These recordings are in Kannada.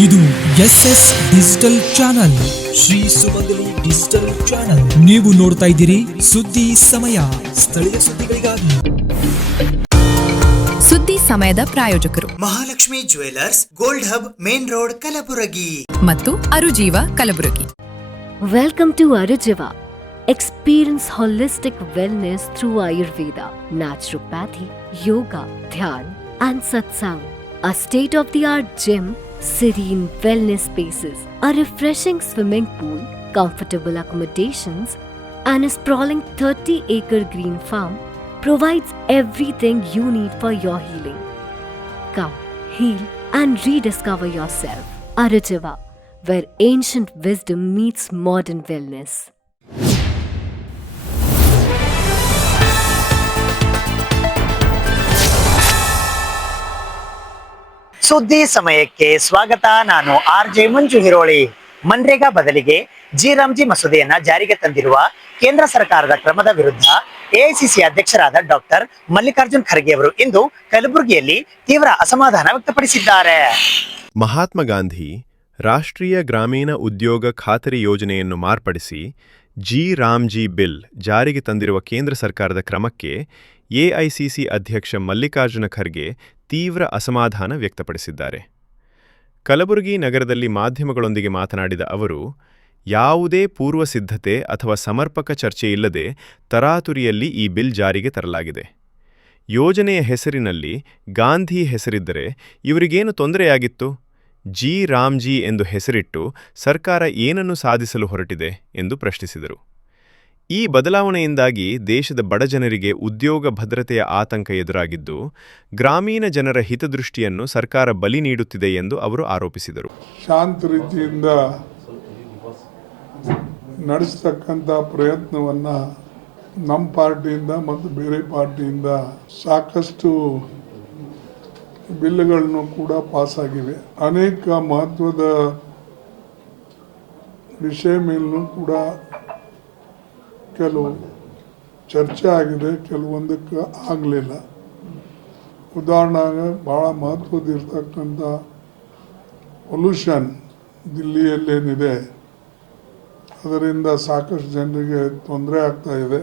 ಇದು SS ಡಿಜಿಟಲ್ ಚಾನಲ್, ಶ್ರೀ ಸುಮಂಗಲಿ ಡಿಜಿಟಲ್ ಚಾನಲ್. ನೀವು ನೋಡ್ತಾ ಇದ್ದೀರಿ ಸುದ್ದಿ ಸಮಯ, ಸ್ಥಳೀಯ ಸುದ್ದಿಗಳಿಗಾಗಿ. ಸುದ್ದಿ ಸಮಯದ ಪ್ರಾಯೋಜಕರು Mahalakshmi jewellers, gold hub, main road, Kalaburagi ಮತ್ತು ಅರುಜೀವ Kalaburagi. Welcome to Arujiva. Experience holistic wellness through Ayurveda, naturopathy, yoga, dhyan, and satsang. A state-of-the-art gym, serene wellness spaces, a refreshing swimming pool, comfortable accommodations, and a sprawling 30-acre green farm provides everything you need for your healing. Come, heal, and rediscover yourself. Arujiva, where ancient wisdom meets modern wellness. ಸುದ್ದಿ ಸಮಯಕ್ಕೆ ಸ್ವಾಗತ. ನಾನು RJ ಮಂಜು ಹಿರೋಳಿ. ಮನ್ರೇಗಾ ಬದಲಿಗೆ ಜಿ ಮಸೂದೆಯನ್ನ ಜಾರಿಗೆ ತಂದಿರುವ ಕೇಂದ್ರ ಸರ್ಕಾರದ ಕ್ರಮದ ವಿರುದ್ಧ AICC ಅಧ್ಯಕ್ಷರಾದ ಡಾಕ್ಟರ್ ಮಲ್ಲಿಕಾರ್ಜುನ್ ಖರ್ಗೆ ಅವರು ಇಂದು ಕಲಬುರಗಿಯಲ್ಲಿ ತೀವ್ರ ಅಸಮಾಧಾನ ವ್ಯಕ್ತಪಡಿಸಿದ್ದಾರೆ. ಮಹಾತ್ಮ ಗಾಂಧಿ ರಾಷ್ಟ್ರೀಯ ಗ್ರಾಮೀಣ ಉದ್ಯೋಗ ಖಾತರಿ ಯೋಜನೆಯನ್ನು ಮಾರ್ಪಡಿಸಿ ಜಿ ಬಿಲ್ ಜಾರಿಗೆ ತಂದಿರುವ ಕೇಂದ್ರ ಸರ್ಕಾರದ ಕ್ರಮಕ್ಕೆ AICC ಅಧ್ಯಕ್ಷ ಮಲ್ಲಿಕಾರ್ಜುನ ಖರ್ಗೆ ತೀವ್ರ ಅಸಮಾಧಾನ ವ್ಯಕ್ತಪಡಿಸಿದ್ದಾರೆ. ಕಲಬುರಗಿ ನಗರದಲ್ಲಿ ಮಾಧ್ಯಮಗಳೊಂದಿಗೆ ಮಾತನಾಡಿದ ಅವರು, ಯಾವುದೇ ಪೂರ್ವ ಸಿದ್ಧತೆ ಅಥವಾ ಸಮರ್ಪಕ ಚರ್ಚೆಯಿಲ್ಲದೆ ತರಾತುರಿಯಲ್ಲಿ ಈ ಬಿಲ್ ಜಾರಿಗೆ ತರಲಾಗಿದೆ. ಯೋಜನೆಯ ಹೆಸರಿನಲ್ಲಿ ಗಾಂಧಿ ಹೆಸರಿದ್ದರೆ ಇವರಿಗೇನು ತೊಂದರೆಯಾಗಿತ್ತು? ಜಿ ಎಂದು ಹೆಸರಿಟ್ಟು ಸರ್ಕಾರ ಏನನ್ನು ಸಾಧಿಸಲು ಹೊರಟಿದೆ ಎಂದು ಪ್ರಶ್ನಿಸಿದರು. ಈ ಬದಲಾವಣೆಯಿಂದಾಗಿ ದೇಶದ ಬಡಜನರಿಗೆ ಉದ್ಯೋಗ ಭದ್ರತೆಯ ಆತಂಕ ಎದುರಾಗಿದ್ದು, ಗ್ರಾಮೀಣ ಜನರ ಹಿತದೃಷ್ಟಿಯನ್ನು ಸರ್ಕಾರ ಬಲಿ ನೀಡುತ್ತಿದೆ ಎಂದು ಅವರು ಆರೋಪಿಸಿದರು. ಶಾಂತ ರೀತಿಯಿಂದ ನಡೆಸ್ತಕ್ಕಂಥ ಪ್ರಯತ್ನವನ್ನು ನಮ್ಮ ಪಾರ್ಟಿಯಿಂದ ಮತ್ತು ಬೇರೆ ಪಾರ್ಟಿಯಿಂದ ಸಾಕಷ್ಟು ಬಿಲ್ಗಳನ್ನು ಕೂಡ ಪಾಸಾಗಿವೆ. ಅನೇಕ ಮಹತ್ವದ ವಿಷಯ ಮೇಲೂ ಕೂಡ ಕೆಲವು ಚರ್ಚೆ ಆಗಿದೆ, ಕೆಲವೊಂದಕ್ಕೆ ಆಗಲಿಲ್ಲ. ಉದಾಹರಣೆಗೆ ಭಾಳ ಮಹತ್ವದಿರ್ತಕ್ಕಂಥ ಪೊಲ್ಯೂಷನ್ ದಿಲ್ಲಿಯಲ್ಲೇನಿದೆ, ಅದರಿಂದ ಸಾಕಷ್ಟು ಜನರಿಗೆ ತೊಂದರೆ ಆಗ್ತಾ ಇದೆ.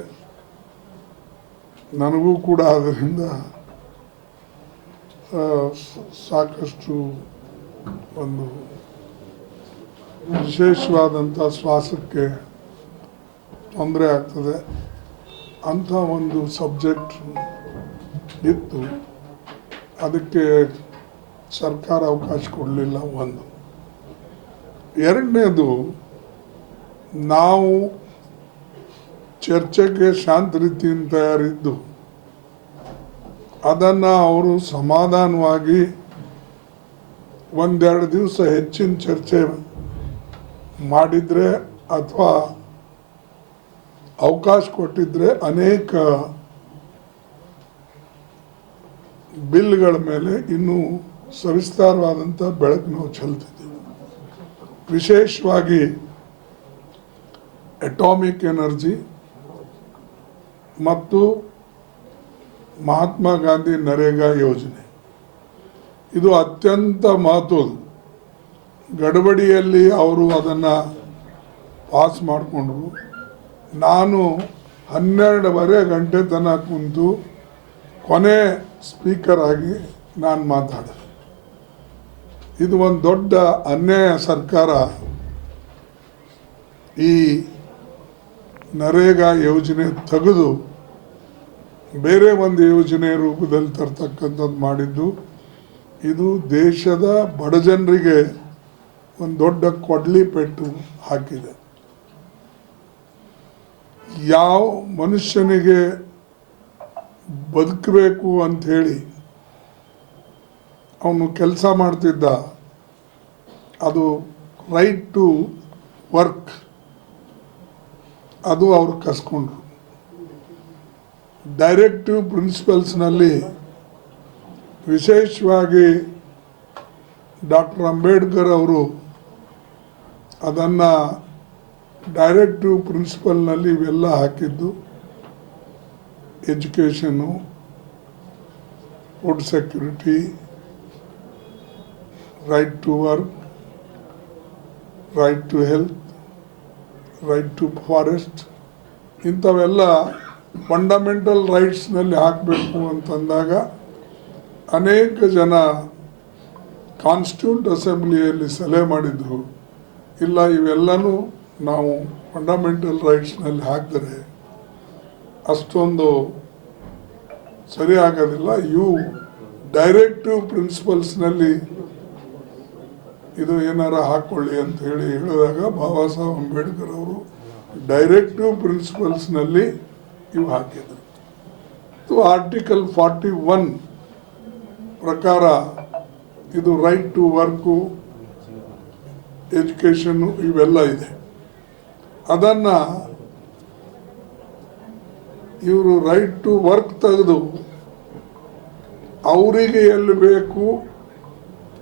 ನನಗೂ ಕೂಡ ಅದರಿಂದ ಸಾಕಷ್ಟು ಒಂದು ವಿಶೇಷವಾದಂಥ ಶ್ವಾಸಕ್ಕೆ ತೊಂದರೆ ಆಗ್ತದೆ. ಅಂಥ ಒಂದು ಸಬ್ಜೆಕ್ಟ್ ಇತ್ತು, ಅದಕ್ಕೆ ಸರ್ಕಾರ ಅವಕಾಶ ಕೊಡಲಿಲ್ಲ. ಒಂದು. ಎರಡನೇದು, ನಾವು ಚರ್ಚೆಗೆ ಶಾಂತ ರೀತಿಯಿಂದ ತಯಾರಿದ್ದು ಅದನ್ನು ಅವರು ಸಮಾಧಾನವಾಗಿ ಒಂದೆರಡು ದಿವಸ ಹೆಚ್ಚಿನ ಚರ್ಚೆ ಮಾಡಿದರೆ ಅಥವಾ ಅವಕಾಶ ಕೊಟ್ಟಿದ್ರೆ ಅನೇಕ ಬಿಲ್ಗಳ ಮೇಲೆ ಇನ್ನೂ ಸವಿಸ್ತಾರವಾದಂಥ ಬೆಳಕು ನಾವು ಚೆಲ್ತಿದ್ದೀವಿ. ವಿಶೇಷವಾಗಿ ಅಟಾಮಿಕ್ ಎನರ್ಜಿ ಮತ್ತು ಮಹಾತ್ಮ ಗಾಂಧಿ ನರೇಗಾ ಯೋಜನೆ ಇದು ಅತ್ಯಂತ ಮಹತ್ವದ. ಗಡಬಡಿಯಲ್ಲಿ ಅವರು ಅದನ್ನು ಪಾಸ್ ಮಾಡಿಕೊಂಡ್ರು. ನಾನು 12 ಗಂಟೆ ತನಕ ಕುಂತು ಕೊನೆ ಸ್ಪೀಕರ್ ಆಗಿ ನಾನು ಮಾತಾಡಿದೆ. ಇದು ಒಂದು ದೊಡ್ಡ ಅನ್ಯಾಯ. ಸರ್ಕಾರ ಈ ನರೇಗಾ ಯೋಜನೆ ತೆಗೆದು ಬೇರೆ ಒಂದು ಯೋಜನೆ ರೂಪದಲ್ಲಿ ತರ್ತಕ್ಕಂಥದ್ದು ಮಾಡಿದ್ದು, ಇದು ದೇಶದ ಬಡಜನರಿಗೆ ಒಂದು ದೊಡ್ಡ ಕೊಡ್ಲಿ ಪೆಟ್ಟು ಹಾಕಿದೆ. ಯಾವ ಮನುಷ್ಯನಿಗೆ ಬದುಕಬೇಕು ಅಂಥೇಳಿ ಅವನು ಕೆಲಸ ಮಾಡ್ತಿದ್ದ, ಅದು ರೈಟ್ ಟು ವರ್ಕ್, ಅದು ಅವರು ಕಸ್ಕೊಂಡ್ರು. ಡೈರೆಕ್ಟಿವ್ ಪ್ರಿನ್ಸಿಪಲ್ಸ್ನಲ್ಲಿ ವಿಶೇಷವಾಗಿ ಡಾಕ್ಟರ್ ಅಂಬೇಡ್ಕರ್ ಅವರು ಅದನ್ನು ಡೈರೆಕ್ಟಿವ್ ಪ್ರಿನ್ಸಿಪಲ್ನಲ್ಲಿ ಇವೆಲ್ಲ ಹಾಕಿದ್ದು. Education, food security, right to work, right to health, right to forest, ಇಂಥವೆಲ್ಲ ಫಂಡಮೆಂಟಲ್ ರೈಟ್ಸ್ನಲ್ಲಿ ಹಾಕಬೇಕು ಅಂತಂದಾಗ ಅನೇಕ ಜನ ಕಾನ್ಸ್ಟಿಟ್ಯೂಂಟ್ ಅಸೆಂಬ್ಲಿಯಲ್ಲಿ ಸಲಹೆ ಮಾಡಿದ್ರು, ಇಲ್ಲ ಇವೆಲ್ಲನೂ ನಾವು ಫಂಡಮೆಂಟಲ್ ರೈಟ್ಸ್ನಲ್ಲಿ ಹಾಕಿದರೆ ಅಷ್ಟೊಂದು ಸರಿ ಆಗೋದಿಲ್ಲ, ಇವು ಡೈರೆಕ್ಟಿವ್ ಪ್ರಿನ್ಸಿಪಲ್ಸ್ನಲ್ಲಿ ಇದು ಏನಾರ ಹಾಕ್ಕೊಳ್ಳಿ ಅಂತ ಹೇಳಿದಾಗ ಬಾಬಾ ಸಾಹೇಬ್ ಅಂಬೇಡ್ಕರ್ ಅವರು ಡೈರೆಕ್ಟಿವ್ ಪ್ರಿನ್ಸಿಪಲ್ಸ್ನಲ್ಲಿ ಇವು ಹಾಕಿದರು. ಆರ್ಟಿಕಲ್ 41 ಪ್ರಕಾರ ಇದು ರೈಟ್ ಟು ವರ್ಕು, ಎಜುಕೇಷನ್ನು ಇವೆಲ್ಲ ಇದೆ. ಅದನ್ನು ಇವರು ರೈಟ್ ಟು ವರ್ಕ್ ತೆಗೆದು ಅವರಿಗೆ ಎಲ್ಲಿ ಬೇಕು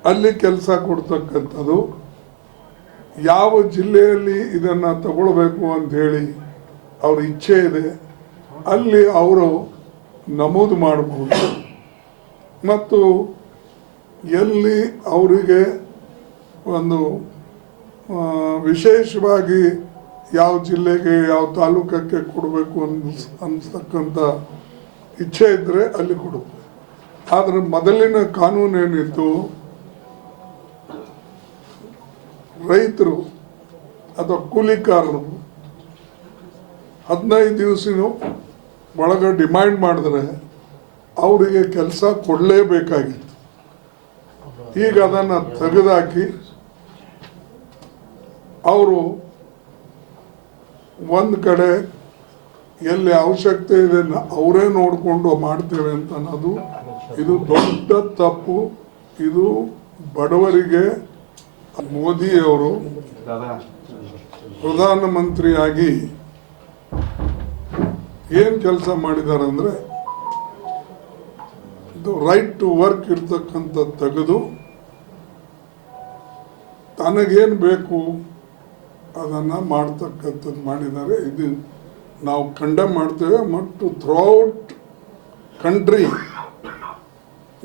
ಅಲ್ಲಿ ಕೆಲಸ ಕೊಡ್ತಕ್ಕಂಥದ್ದು, ಯಾವ ಜಿಲ್ಲೆಯಲ್ಲಿ ಇದನ್ನು ತಗೊಳ್ಬೇಕು ಅಂಥೇಳಿ ಅವ್ರ ಇಚ್ಛೆ ಇದೆ ಅಲ್ಲಿ ಅವರು ನಮೂದು ಮಾಡಬಹುದು. ಮತ್ತು ಎಲ್ಲಿ ಅವರಿಗೆ ಒಂದು ವಿಶೇಷವಾಗಿ ಯಾವ ಜಿಲ್ಲೆಗೆ ಯಾವ ತಾಲೂಕಕ್ಕೆ ಕೊಡಬೇಕು ಅನಿಸ್ತಕ್ಕಂಥ ಇಚ್ಛೆ ಇದ್ದರೆ ಅಲ್ಲಿ ಕೊಡಬೇಕು. ಆದರೆ ಮೊದಲಿನ ಕಾನೂನು ಏನಿತ್ತು, ರೈತರು ಅಥವಾ ಕೂಲಿಕಾರರು 15 ದಿವಸಿನ ಒಳಗೆ ಡಿಮ್ಯಾಂಡ್ ಮಾಡಿದ್ರೆ ಅವರಿಗೆ ಕೆಲಸ ಕೊಡಲೇಬೇಕಾಗಿತ್ತು. ಈಗ ಅದನ್ನು ತೆಗೆದುಹಾಕಿ ಅವರು ಒಂದು ಕಡೆ ಎಲ್ಲಿ ಅವಶ್ಯಕತೆ ಇದೆ ಅವರೇ ನೋಡಿಕೊಂಡು ಮಾಡ್ತೇವೆ ಅಂತ ಅನ್ನೋದು ಇದು ದೊಡ್ಡ ತಪ್ಪು. ಇದು ಬಡವರಿಗೆ ಮೋದಿಯವರು ಪ್ರಧಾನಮಂತ್ರಿಯಾಗಿ ಏನು ಕೆಲಸ ಮಾಡಿದ್ದಾರೆ ಅಂದರೆ ಇದು ರೈಟ್ ಟು ವರ್ಕ್ ಇರ್ತಕ್ಕಂಥ ತೆಗೆದು ತನಗೇನು ಬೇಕು ಅದನ್ನು ಮಾಡ್ತಕ್ಕಂಥದ್ದು ಮಾಡಿದ್ದಾರೆ. ಇದು ನಾವು ಕಂಡೆಮ್ ಮಾಡ್ತೇವೆ ಮತ್ತು ಥ್ರೂಔಟ್ ಕಂಟ್ರಿ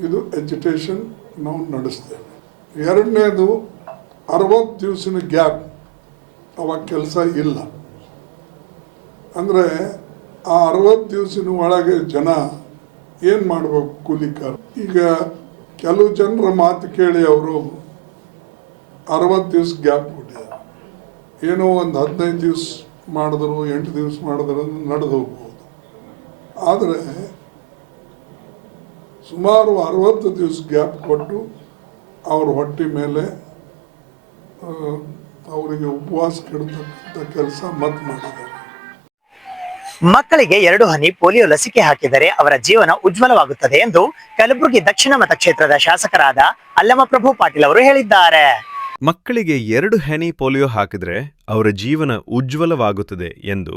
ಇದು ಎಜುಕೇಷನ್ ನಾವು ನಡೆಸ್ತೇವೆ. ಎರಡನೇದು 60 ದಿವಸಿನ ಗ್ಯಾಪ್, ಅವಾಗ ಕೆಲಸ ಇಲ್ಲ ಅಂದರೆ ಆ 60 ದಿವಸಿನ ಒಳಗೆ ಜನ ಏನು ಮಾಡಬೇಕು ಕೂಲಿಕಾರ. ಈಗ ಕೆಲವು ಜನರ ಮಾತು ಕೇಳಿ ಅವರು 60 ದಿವಸ ಗ್ಯಾಪ್ ಕೊಟ್ಟಿದ್ದಾರೆ. ಏನೋ ಒಂದು 15 ದಿವಸ ಮಾಡಿದ್ರು, 8 ದಿವಸ ಮಾಡಿದ್ರು ನಡೆದು ಹೋಗ್ಬೋದು. ಆದರೆ ಸುಮಾರು 60 ದಿವಸ ಗ್ಯಾಪ್ ಕೊಟ್ಟು ಅವ್ರ ಹೊಟ್ಟೆ ಮೇಲೆ ಅವರಿಗೆ ಉಪವಾಸ ಕೆಡತಕ್ಕಂಥ ಕೆಲಸ ಮತ್ತೆ ಮಾಡಿದ್ದಾರೆ. ಮಕ್ಕಳಿಗೆ 2 ಹನಿ ಪೋಲಿಯೋ ಲಸಿಕೆ ಹಾಕಿದರೆ ಅವರ ಜೀವನ ಉಜ್ವಲವಾಗುತ್ತದೆ ಎಂದು ಕಲಬುರಗಿ ದಕ್ಷಿಣ ಮತಕ್ಷೇತ್ರದ ಶಾಸಕರಾದ ಅಲ್ಲಮಪ್ರಭು ಪಾಟೀಲ್ ಅವರು ಹೇಳಿದ್ದಾರೆ. ಮಕ್ಕಳಿಗೆ 2 ಹನಿ ಪೋಲಿಯೋ ಹಾಕಿದ್ರೆ ಅವರ ಜೀವನ ಉಜ್ವಲವಾಗುತ್ತದೆ ಎಂದು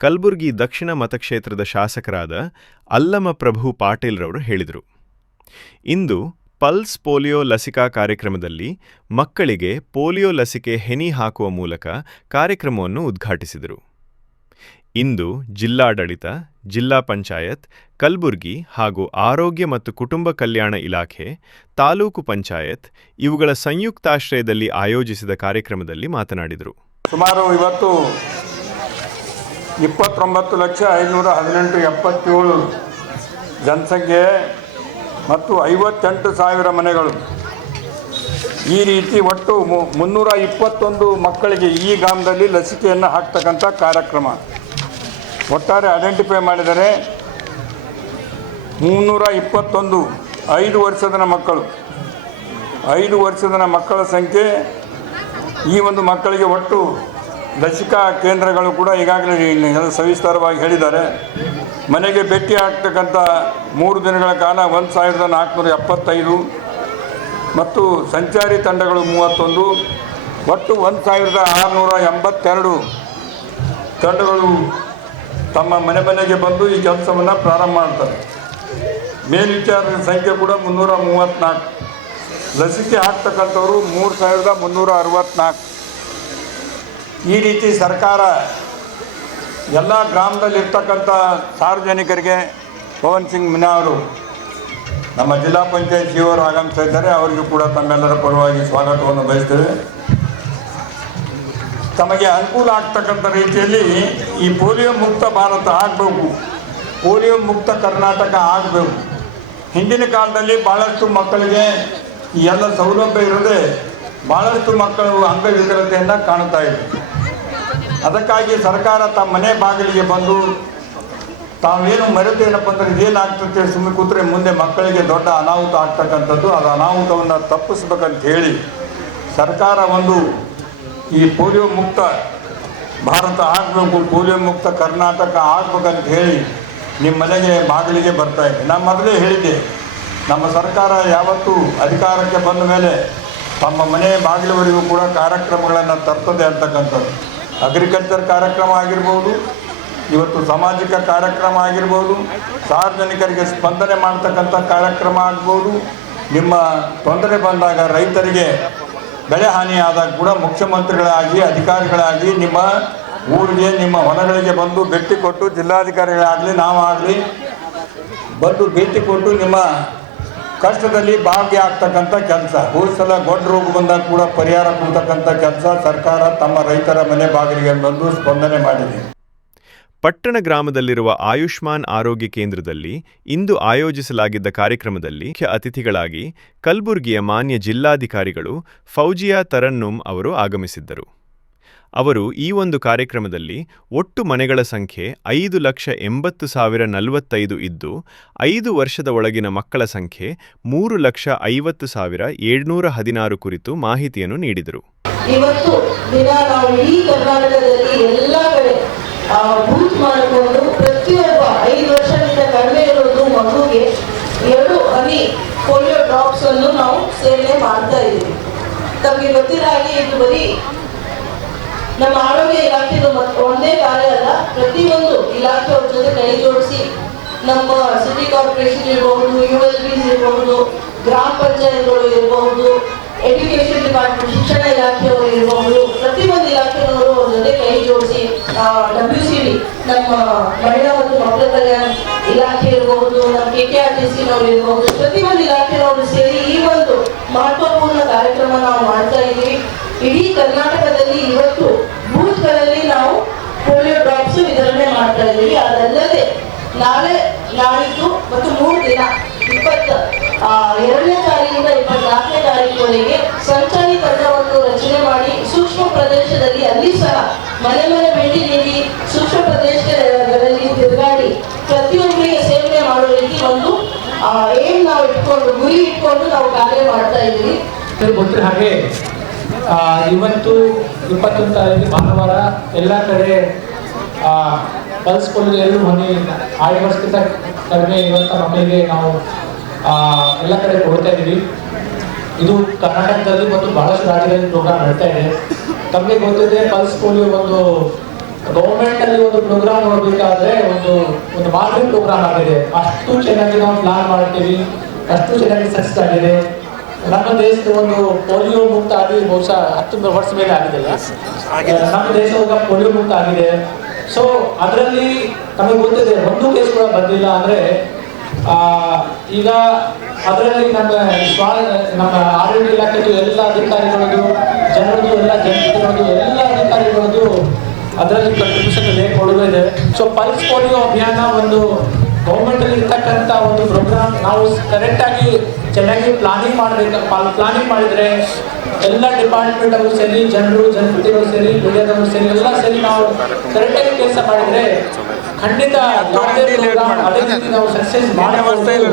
ಕಲಬುರಗಿ ದಕ್ಷಿಣ ಮತಕ್ಷೇತ್ರದ ಶಾಸಕರಾದ ಅಲ್ಲಮಪ್ರಭು ಪಾಟೀಲ್ರವರು ಹೇಳಿದರು. ಇಂದು ಪಲ್ಸ್ ಪೋಲಿಯೋ ಲಸಿಕಾ ಕಾರ್ಯಕ್ರಮದಲ್ಲಿ ಮಕ್ಕಳಿಗೆ ಪೋಲಿಯೋ ಲಸಿಕೆ ಹೆನಿ ಹಾಕುವ ಮೂಲಕ ಕಾರ್ಯಕ್ರಮವನ್ನು ಉದ್ಘಾಟಿಸಿದರು. ಇಂದು ಜಿಲ್ಲಾಡಳಿತ, ಜಿಲ್ಲಾ ಪಂಚಾಯತ್, ಕಲಬುರಗಿ ಹಾಗೂ ಆರೋಗ್ಯ ಮತ್ತು ಕುಟುಂಬ ಕಲ್ಯಾಣ ಇಲಾಖೆ, ತಾಲೂಕು ಪಂಚಾಯತ್ ಇವುಗಳ ಸಂಯುಕ್ತಾಶ್ರಯದಲ್ಲಿ ಆಯೋಜಿಸಿದ ಕಾರ್ಯಕ್ರಮದಲ್ಲಿ ಮಾತನಾಡಿದರು. ಸುಮಾರು ಇವತ್ತು 29,518,77 ಜನಸಂಖ್ಯೆ ಮತ್ತು 58,000 ಮನೆಗಳು, ಈ ರೀತಿ ಒಟ್ಟು 321 ಮಕ್ಕಳಿಗೆ ಈ ಗ್ರಾಮದಲ್ಲಿ ಲಸಿಕೆಯನ್ನು ಹಾಕ್ತಕ್ಕಂಥ ಕಾರ್ಯಕ್ರಮ. ಒಟ್ಟಾರೆ ಐಡೆಂಟಿಫೈ ಮಾಡಿದರೆ 321 5 ವರ್ಷದ ಮಕ್ಕಳು, 5 ವರ್ಷದ ಮಕ್ಕಳ ಸಂಖ್ಯೆ. ಈ ಒಂದು ಮಕ್ಕಳಿಗೆ ಒಟ್ಟು ಲಸಿಕಾ ಕೇಂದ್ರಗಳು ಕೂಡ ಈಗಾಗಲೇ ಸವಿಸ್ತಾರವಾಗಿ ಹೇಳಿದ್ದಾರೆ. ಮನೆಗೆ ಭೇಟಿ ಆಗ್ತಕ್ಕಂಥ 3 ದಿನಗಳ ಕಾಲ 1,475 ಮತ್ತು ಸಂಚಾರಿ ತಂಡಗಳು 31, ಒಟ್ಟು 1,682 ತಂಡಗಳು ತಮ್ಮ ಮನೆಗೆ ಬಂದು ಈ ಕೆಲಸವನ್ನು ಪ್ರಾರಂಭ ಮಾಡ್ತಾರೆ. ಮೇಲ್ವಿಚಾರಕರ ಸಂಖ್ಯೆ ಕೂಡ 334. ಲಸಿಕೆ ಹಾಕ್ತಕ್ಕಂಥವರು 3,364. ಈ ರೀತಿ ಸರ್ಕಾರ ಎಲ್ಲ ಗ್ರಾಮದಲ್ಲಿರ್ತಕ್ಕಂಥ ಸಾರ್ವಜನಿಕರಿಗೆ ಪವನ್ ಸಿಂಗ್ ಮೀನಾ ಅವರು ನಮ್ಮ ಜಿಲ್ಲಾ ಪಂಚಾಯತ್ ಸಿಒರು ಆಗಮಿಸ್ತಾ ಇದ್ದಾರೆ. ಅವರಿಗೂ ಕೂಡ ತಮ್ಮೆಲ್ಲರ ಪರವಾಗಿ ಸ್ವಾಗತವನ್ನು ಬಯಸ್ತೇವೆ. ತಮಗೆ ಅನುಕೂಲ ಆಗ್ತಕ್ಕಂಥ ರೀತಿಯಲ್ಲಿ ಈ ಪೋಲಿಯೋ ಮುಕ್ತ ಭಾರತ ಆಗಬೇಕು, ಪೋಲಿಯೋ ಮುಕ್ತ ಕರ್ನಾಟಕ ಆಗಬೇಕು. ಹಿಂದಿನ ಕಾಲದಲ್ಲಿ ಭಾಳಷ್ಟು ಮಕ್ಕಳಿಗೆ ಈ ಎಲ್ಲ ಸೌಲಭ್ಯ ಇರದೆ ಭಾಳಷ್ಟು ಮಕ್ಕಳು ಅಂಗವಿಕಲತೆಯನ್ನು ಕಾಣ್ತಾ ಇದ್ರು. ಅದಕ್ಕಾಗಿ ಸರ್ಕಾರ ತಮ್ಮ ಮನೆ ಬಾಗಿಲಿಗೆ ಬಂದು ತಾವೇನು ಮರೆತೇನಪ್ಪ ಅಂದರೆ ಇದೇನಾಗ್ತದೆ ಸುಮ್ಮನೆ ಕೂತ್ರೆ ಮುಂದೆ ಮಕ್ಕಳಿಗೆ ದೊಡ್ಡ ಅನಾಹುತ ಆಗ್ತಕ್ಕಂಥದ್ದು, ಅದು ಅನಾಹುತವನ್ನು ತಪ್ಪಿಸ್ಬೇಕಂತ ಹೇಳಿ ಸರ್ಕಾರ ಒಂದು ಈ ಪೋಲಿಯೋ ಮುಕ್ತ ಭಾರತ ಆಗಬೇಕು, ಪೋಲಿಯೋ ಮುಕ್ತ ಕರ್ನಾಟಕ ಆಗ್ಬೇಕಂತ ಹೇಳಿ ನಿಮ್ಮ ಮನೆಗೆ ಬಾಗಿಲಿಗೆ ಬರ್ತಾ ಇದೆ. ನಾನು ಮೊದಲೇ ಹೇಳಿದ್ದೆ, ನಮ್ಮ ಸರ್ಕಾರ ಯಾವತ್ತೂ ಅಧಿಕಾರಕ್ಕೆ ಬಂದ ಮೇಲೆ ತಮ್ಮ ಮನೆ ಬಾಗಿಲವರೆಗೂ ಕೂಡ ಕಾರ್ಯಕ್ರಮಗಳನ್ನು ತರ್ತದೆ ಅಂತಕ್ಕಂಥದ್ದು. ಅಗ್ರಿಕಲ್ಚರ್ ಕಾರ್ಯಕ್ರಮ ಆಗಿರ್ಬೋದು, ಇವತ್ತು ಸಾಮಾಜಿಕ ಕಾರ್ಯಕ್ರಮ ಆಗಿರ್ಬೋದು, ಸಾರ್ವಜನಿಕರಿಗೆ ಸ್ಪಂದನೆ ಮಾಡ್ತಕ್ಕಂಥ ಕಾರ್ಯಕ್ರಮ ಆಗ್ಬೋದು. ನಿಮ್ಮ ತೊಂದರೆ ಬಂದಾಗ ರೈತರಿಗೆ ಬೆಳೆ ಹಾನಿ ಆದಾಗ ಕೂಡ ಮುಖ್ಯಮಂತ್ರಿಗಳಾಗಿ ಅಧಿಕಾರಿಗಳಾಗಿ ನಿಮ್ಮ ಊರಿಗೆ ನಿಮ್ಮ ಹೊಲಗಳಿಗೆ ಬಂದು ಭೇಟಿ ಕೊಟ್ಟು, ಜಿಲ್ಲಾಧಿಕಾರಿಗಳಾಗಲಿ ನಾವಾಗಲಿ ಬಂದು ಭೇಟಿ ಕೊಟ್ಟು ನಿಮ್ಮ ಕಷ್ಟದಲ್ಲಿ ಭಾಗಿಯಾಗ್ತಕ್ಕಂಥ ಕೆಲಸ, ಹೋದ ಸಲ ಗೊಡ್ಡ ರೋಗ ಬಂದಾಗ ಕೂಡ ಪರಿಹಾರ ಕೊಡ್ತಕ್ಕಂಥ ಕೆಲಸ ಸರ್ಕಾರ ತಮ್ಮ ರೈತರ ಮನೆ ಬಾಗಿಲಿಗೆ ಬಂದು ಸ್ಪಂದನೆ ಮಾಡಿದೆ. ಪಟ್ಟಣ ಗ್ರಾಮದಲ್ಲಿರುವ ಆಯುಷ್ಮಾನ್ ಆರೋಗ್ಯ ಕೇಂದ್ರದಲ್ಲಿ ಇಂದು ಆಯೋಜಿಸಲಾಗಿದ್ದ ಕಾರ್ಯಕ್ರಮದಲ್ಲಿ ಮುಖ್ಯ ಅತಿಥಿಗಳಾಗಿ ಕಲಬುರಗಿಯ ಮಾನ್ಯ ಜಿಲ್ಲಾಧಿಕಾರಿಗಳು ಫೌಜಿಯಾ ತರನ್ನುಮ್ ಅವರು ಆಗಮಿಸಿದ್ದರು. ಅವರು ಈ ಒಂದು ಕಾರ್ಯಕ್ರಮದಲ್ಲಿ ಒಟ್ಟು ಮನೆಗಳ ಸಂಖ್ಯೆ 5,80,045 ಇದ್ದು, 5 ವರ್ಷದ ಒಳಗಿನ ಮಕ್ಕಳ ಸಂಖ್ಯೆ 3,50,716 ಕುರಿತು ಮಾಹಿತಿಯನ್ನು ನೀಡಿದರು. ಇವತ್ತು ದಿನ ನಾವು ಇಡೀ ಕರ್ನಾಟಕದಲ್ಲಿ ಎಲ್ಲ ಕಡೆ ಬೂತ್ ಮಾಡಿಕೊಂಡು ಪ್ರತಿಯೊಬ್ಬ 5 ವರ್ಷದಿಂದ ಕಡಿಮೆ ಇರೋದು ಮಗುಗೆ 2 ಹನಿ ಪೋಲಿಯೋ ಡ್ರಾಪ್ಸ್ ಅನ್ನು ನಾವು ಸೇವನೆ ಮಾಡ್ತಾ ಇದ್ದೀವಿ. ತಮಗೆ ಗೊತ್ತಿರೋ ಹಾಗೆ ಇದು ಬರೀ ನಮ್ಮ ಆರೋಗ್ಯ ಇಲಾಖೆದು ಒಂದೇ ಕಾರ್ಯ ಅಲ್ಲ, ಪ್ರತಿಯೊಂದು ಇಲಾಖೆಯವ್ರ ಜೊತೆ ಕೈ ಜೋಡಿಸಿ ನಮ್ಮ ಸಿಟಿ ಕಾರ್ಪೊರೇಷನ್ ಇರಬಹುದು, ULBs ಇರಬಹುದು, ಗ್ರಾಮ ಪಂಚಾಯತ್ಗಳು ಇರಬಹುದು, ಎಜುಕೇಶನ್ ಡಿಪಾರ್ಟ್ಮೆಂಟ್ ಶಿಕ್ಷಣ ಇಲಾಖೆಯವರು ಇರಬಹುದು, ಪ್ರತಿಯೊಂದು ಇಲಾಖೆಯವರು ಅವ್ರ ಜೊತೆ ಕೈ ಜೋಡಿಸಿ WCD ನಮ್ಮ ಮಹಿಳಾ ಮತ್ತು ಮಕ್ಕಳ ಕಲ್ಯಾಣ ಇಲಾಖೆ ಇರಬಹುದು, ನಮ್ಮ KKRTCನವರು ಇರಬಹುದು, ಪ್ರತಿಯೊಂದು ಇಲಾಖೆಯವರು ಸೇರಿ ಈ ಒಂದು ಮಹತ್ವಪೂರ್ಣ ಕಾರ್ಯಕ್ರಮ ನಾವು ಮಾಡ್ತಾ ಇದ್ದೀವಿ. ಇಡೀ ಕರ್ನಾಟಕದಲ್ಲಿ ಇವತ್ತು ಬೂತ್ಗಳಲ್ಲಿ ನಾವು ಪೋಲಿಯೋ ಡ್ರಾಪ್ಸ್ ವಿತರಣೆ ಮಾಡ್ತಾ ಇದ್ದೀವಿ. ಅದಲ್ಲದೆ ನಾಳೆ, ನಾಳಿದ್ದು ಮತ್ತು 3 ದಿನ 22ನೇ ತಾರೀಕಿಂದ 24ನೇ ತಾರೀಕಿನವರೆಗೆ ಸಂಚಾರಿ ತಂಡವನ್ನು ರಚನೆ ಮಾಡಿ ಸೂಕ್ಷ್ಮ ಪ್ರದೇಶದಲ್ಲಿ ಅಲ್ಲಿ ಸಹ ಮನೆ ಮನೆ ಭೇಟಿ ನೀಡಿ ಸೂಕ್ಷ್ಮ ಪ್ರದೇಶಗಳಲ್ಲಿ ತಿರುಗಾಡಿ ಪ್ರತಿಯೊಬ್ಬರಿಗೆ ಸೇವನೆ ಮಾಡುವ ರೀತಿ ಒಂದು ಏನ್ ನಾವು ಇಟ್ಕೊಂಡು ಗುರಿ ಇಟ್ಕೊಂಡು ನಾವು ಕಾರ್ಯ ಮಾಡ್ತಾ ಇದ್ದೀವಿ. ಗೊತ್ತಿರೋ ಹಾಗೆ ಇವತ್ತು 21 ತಾರೀಕು ಭಾನುವಾರ ಎಲ್ಲ ಕಡೆ ಪಲ್ಸ್ ಪೋಲಿಯೋ 2 ಹನಿ 5 ವರ್ಷಕ್ಕಿಂತ ಕಡಿಮೆ ಇರುವಂಥ ಮಕ್ಕಳಿಗೆ ನಾವು ಎಲ್ಲ ಕಡೆ ಕೊಡ್ತಾ ಇದ್ದೀವಿ. ಇದು ಕರ್ನಾಟಕದಲ್ಲಿ ಮತ್ತು ಬಹಳಷ್ಟು ರಾಜ್ಯಗಳಲ್ಲಿ ಪ್ರೋಗ್ರಾಮ್ ನಡೀತಾ ಇದೆ. ತಮಗೆ ಗೊತ್ತಿದೆ, ಪಲ್ಸ್ ಪೋಲಿಯೋ ಒಂದು ಗೌರ್ಮೆಂಟಲ್ಲಿ ಒಂದು ಪ್ರೋಗ್ರಾಮ್ ನೋಡಬೇಕಾದ್ರೆ ಒಂದು ಮಾದರಿ ಪ್ರೋಗ್ರಾಮ್ ಆಗಿದೆ. ಅಷ್ಟು ಚೆನ್ನಾಗಿ ನಾವು ಪ್ಲಾನ್ ಮಾಡ್ತೀವಿ, ಅಷ್ಟು ಚೆನ್ನಾಗಿ ಸಕ್ಸಸ್ ಆಗಿದೆ. ನಮ್ಮ ದೇಶದ ಒಂದು ಪೋಲಿಯೋ ಮುಕ್ತ ಆಗಿ ಬಹುಶಃ 10 ವರ್ಷ ಮೇಲೆ ಆಗಿದೆಲ್ಲ, ನಮ್ಮ ದೇಶ ಪೋಲಿಯೋ ಮುಕ್ತ ಆಗಿದೆ. ಸೊ ಅದರಲ್ಲಿ ನಮಗೆ ಗೊತ್ತಿದೆ, ಒಂದು ಕೇಸ್ ಕೂಡ ಬಂದಿಲ್ಲ. ಅಂದರೆ ಈಗ ಅದರಲ್ಲಿ ನಮ್ಮ ಆರೋಗ್ಯ ಇಲಾಖೆದು ಎಲ್ಲ ಅಧಿಕಾರಿಗಳದ್ದು, ಜನರದ್ದು, ಎಲ್ಲ ಜನತೆಗಳದ್ದು, ಎಲ್ಲ ಅಧಿಕಾರಿಗಳದ್ದು ಅದರಲ್ಲಿ ಕಂಟ್ರಿಬ್ಯೂಷನ್ ಇದೆ, ಕೊಡುಗೆ ಇದೆ. ಸೊ ಪಲ್ಸ್ ಪೋಲಿಯೋ ಅಭಿಯಾನ ಒಂದು ಗೌರ್ಮೆಂಟ್ ಅಲ್ಲಿ ಇರ್ತಕ್ಕಂಥ ಒಂದು ಪ್ರೋಗ್ರಾಮ್ ನಾವು ಕರೆಕ್ಟಾಗಿ ಚೆನ್ನಾಗಿ ಪ್ಲಾನಿಂಗ್ ಮಾಡಿದ್ರೆ ಎಲ್ಲ ಡಿಪಾರ್ಟ್ಮೆಂಟ್ ಅವರು ಸೇರಿ, ಜನಪ್ರತಿನಿಧಿಗಳು ಸೇರಿ, ಮೀಡಿಯಾದವರು ಸೇರಿ, ಎಲ್ಲ ಸೇರಿ ನಾವು ಕರೆಕ್ಟಾಗಿ ಕೆಲಸ ಮಾಡಿದ್ರೆ ಖಂಡಿತ ಅದೇ ರೀತಿ ನಾವು ಸಕ್ಸಸ್ ಮಾಡಬಹುದು.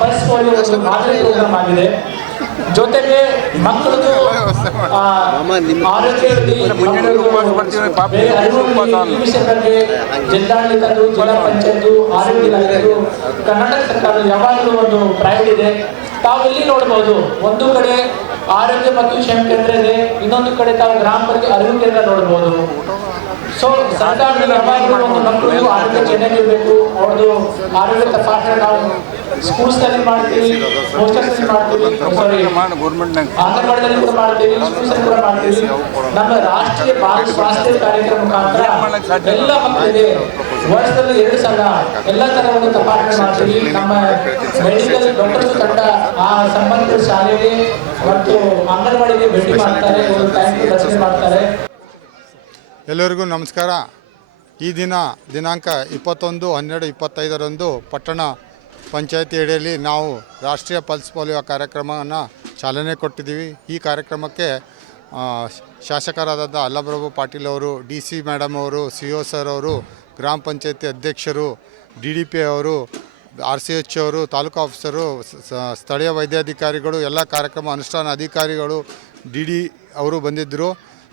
ಪಲ್ಸ್ ಪೋಲಿಯೋ ಒಂದು ಮಾದರಿ ಪ್ರೋಗ್ರಾಮ್ ಆಗಿದೆ. ಜೊತೆಗೆ ಮಕ್ಕಳದು ಆರೋಗ್ಯದಲ್ಲಿ ಈ ವಿಷಯ ಬಗ್ಗೆ ಜಿಲ್ಲಾಡಳಿತದ್ದು, ಜಿಲ್ಲಾ ಪಂಚಾಯತ್, ಆರೋಗ್ಯ ಇಲಾಖೆದು, ಕರ್ನಾಟಕ ಸರ್ಕಾರ ಯಾವಾಗಲೂ ಒಂದು ಪ್ರೈವೇಟ್ ಇದೆ. ತಾವು ಇಲ್ಲಿ ನೋಡಬಹುದು, ಒಂದು ಕಡೆ ಆರೋಗ್ಯ ಮತ್ತು ಕ್ಷೇಮ ಕೇಂದ್ರ ಇದೆ, ಇನ್ನೊಂದು ಕಡೆ ತಾವು ಗ್ರಾಮ ಪಂಚಾಯತ್ ಅರಿವು ಕೇಂದ್ರ ನೋಡಬಹುದು. ಸೊ ಸರ್ಕಾರದಲ್ಲಿ ಯಾವಾಗಲೂ ಒಂದು ಮಕ್ಕಳು ಆರೋಗ್ಯ ಚೆನ್ನಾಗಿರ್ಬೇಕು, ಅವ್ರದ್ದು ಆರೋಗ್ಯ ತಪಾಸಣೆ ನಾವು ಸ್ಕೂಲ್ಸ್ನಲ್ಲಿ ಮಾಡ್ತೀವಿ, ಹೋಸ್ಟೆಲ್ಸ್ ಮಾಡ್ತೀವಿ, ಅಂಗನವಾಡಿಯಲ್ಲಿ ಕೂಡ ಮಾಡ್ತೀವಿ, ಸ್ಕೂಲ್ಸ್ ಕೂಡ ಮಾಡ್ತೀವಿ. ನಮ್ಮ ರಾಷ್ಟ್ರೀಯ ಬಾಲ ಸ್ವಾಸ್ಥ್ಯ ಕಾರ್ಯಕ್ರಮ ಮುಖಾಂತರ ಎಲ್ಲ ಮಕ್ಕಳಿಗೆ ವರ್ಷದಲ್ಲಿ 2 ಸಲ ಎಲ್ಲ ತರ ಒಂದು ತಪಾಸಣೆ ಮಾಡ್ತೀವಿ. ನಮ್ಮ ಮೆಡಿಕಲ್ ಡಾಕ್ಟರ್ಸ್ ತಂಡ ಆ ಸಂಬಂಧಿತ ಶಾಲೆಗೆ ಮತ್ತು ಅಂಗನವಾಡಿಗೆ ಭೇಟಿ ಮಾಡ್ತಾರೆ, ಒಂದು ಟೈಮ್ ರಚನೆ ಮಾಡ್ತಾರೆ. ಎಲ್ಲರಿಗೂ ನಮಸ್ಕಾರ. ಈ ದಿನಾಂಕ 21/12/25 ಪಟ್ಟಣ ಪಂಚಾಯತಿ ಅಡಿಯಲ್ಲಿ ನಾವು ರಾಷ್ಟ್ರೀಯ ಪಲ್ಸ್ ಪೋಲಿಯೋ ಕಾರ್ಯಕ್ರಮವನ್ನು ಚಾಲನೆ ಕೊಟ್ಟಿದ್ದೀವಿ. ಈ ಕಾರ್ಯಕ್ರಮಕ್ಕೆ ಶಾಸಕರಾದ ಅಲ್ಲಪ್ರಭು ಪಾಟೀಲ್ ಅವರು, DC ಮೇಡಮ್ ಅವರು, CO ಸರ್ ಅವರು, ಗ್ರಾಮ ಪಂಚಾಯತಿ ಅಧ್ಯಕ್ಷರು, DDP ಅವರು, RCH ಅವರು, ತಾಲೂಕು ಆಫೀಸರು, ಸ್ಥಳೀಯ ವೈದ್ಯಾಧಿಕಾರಿಗಳು, ಎಲ್ಲ ಕಾರ್ಯಕ್ರಮ ಅನುಷ್ಠಾನ ಅಧಿಕಾರಿಗಳು, DD ಅವರು ಬಂದಿದ್ದರು.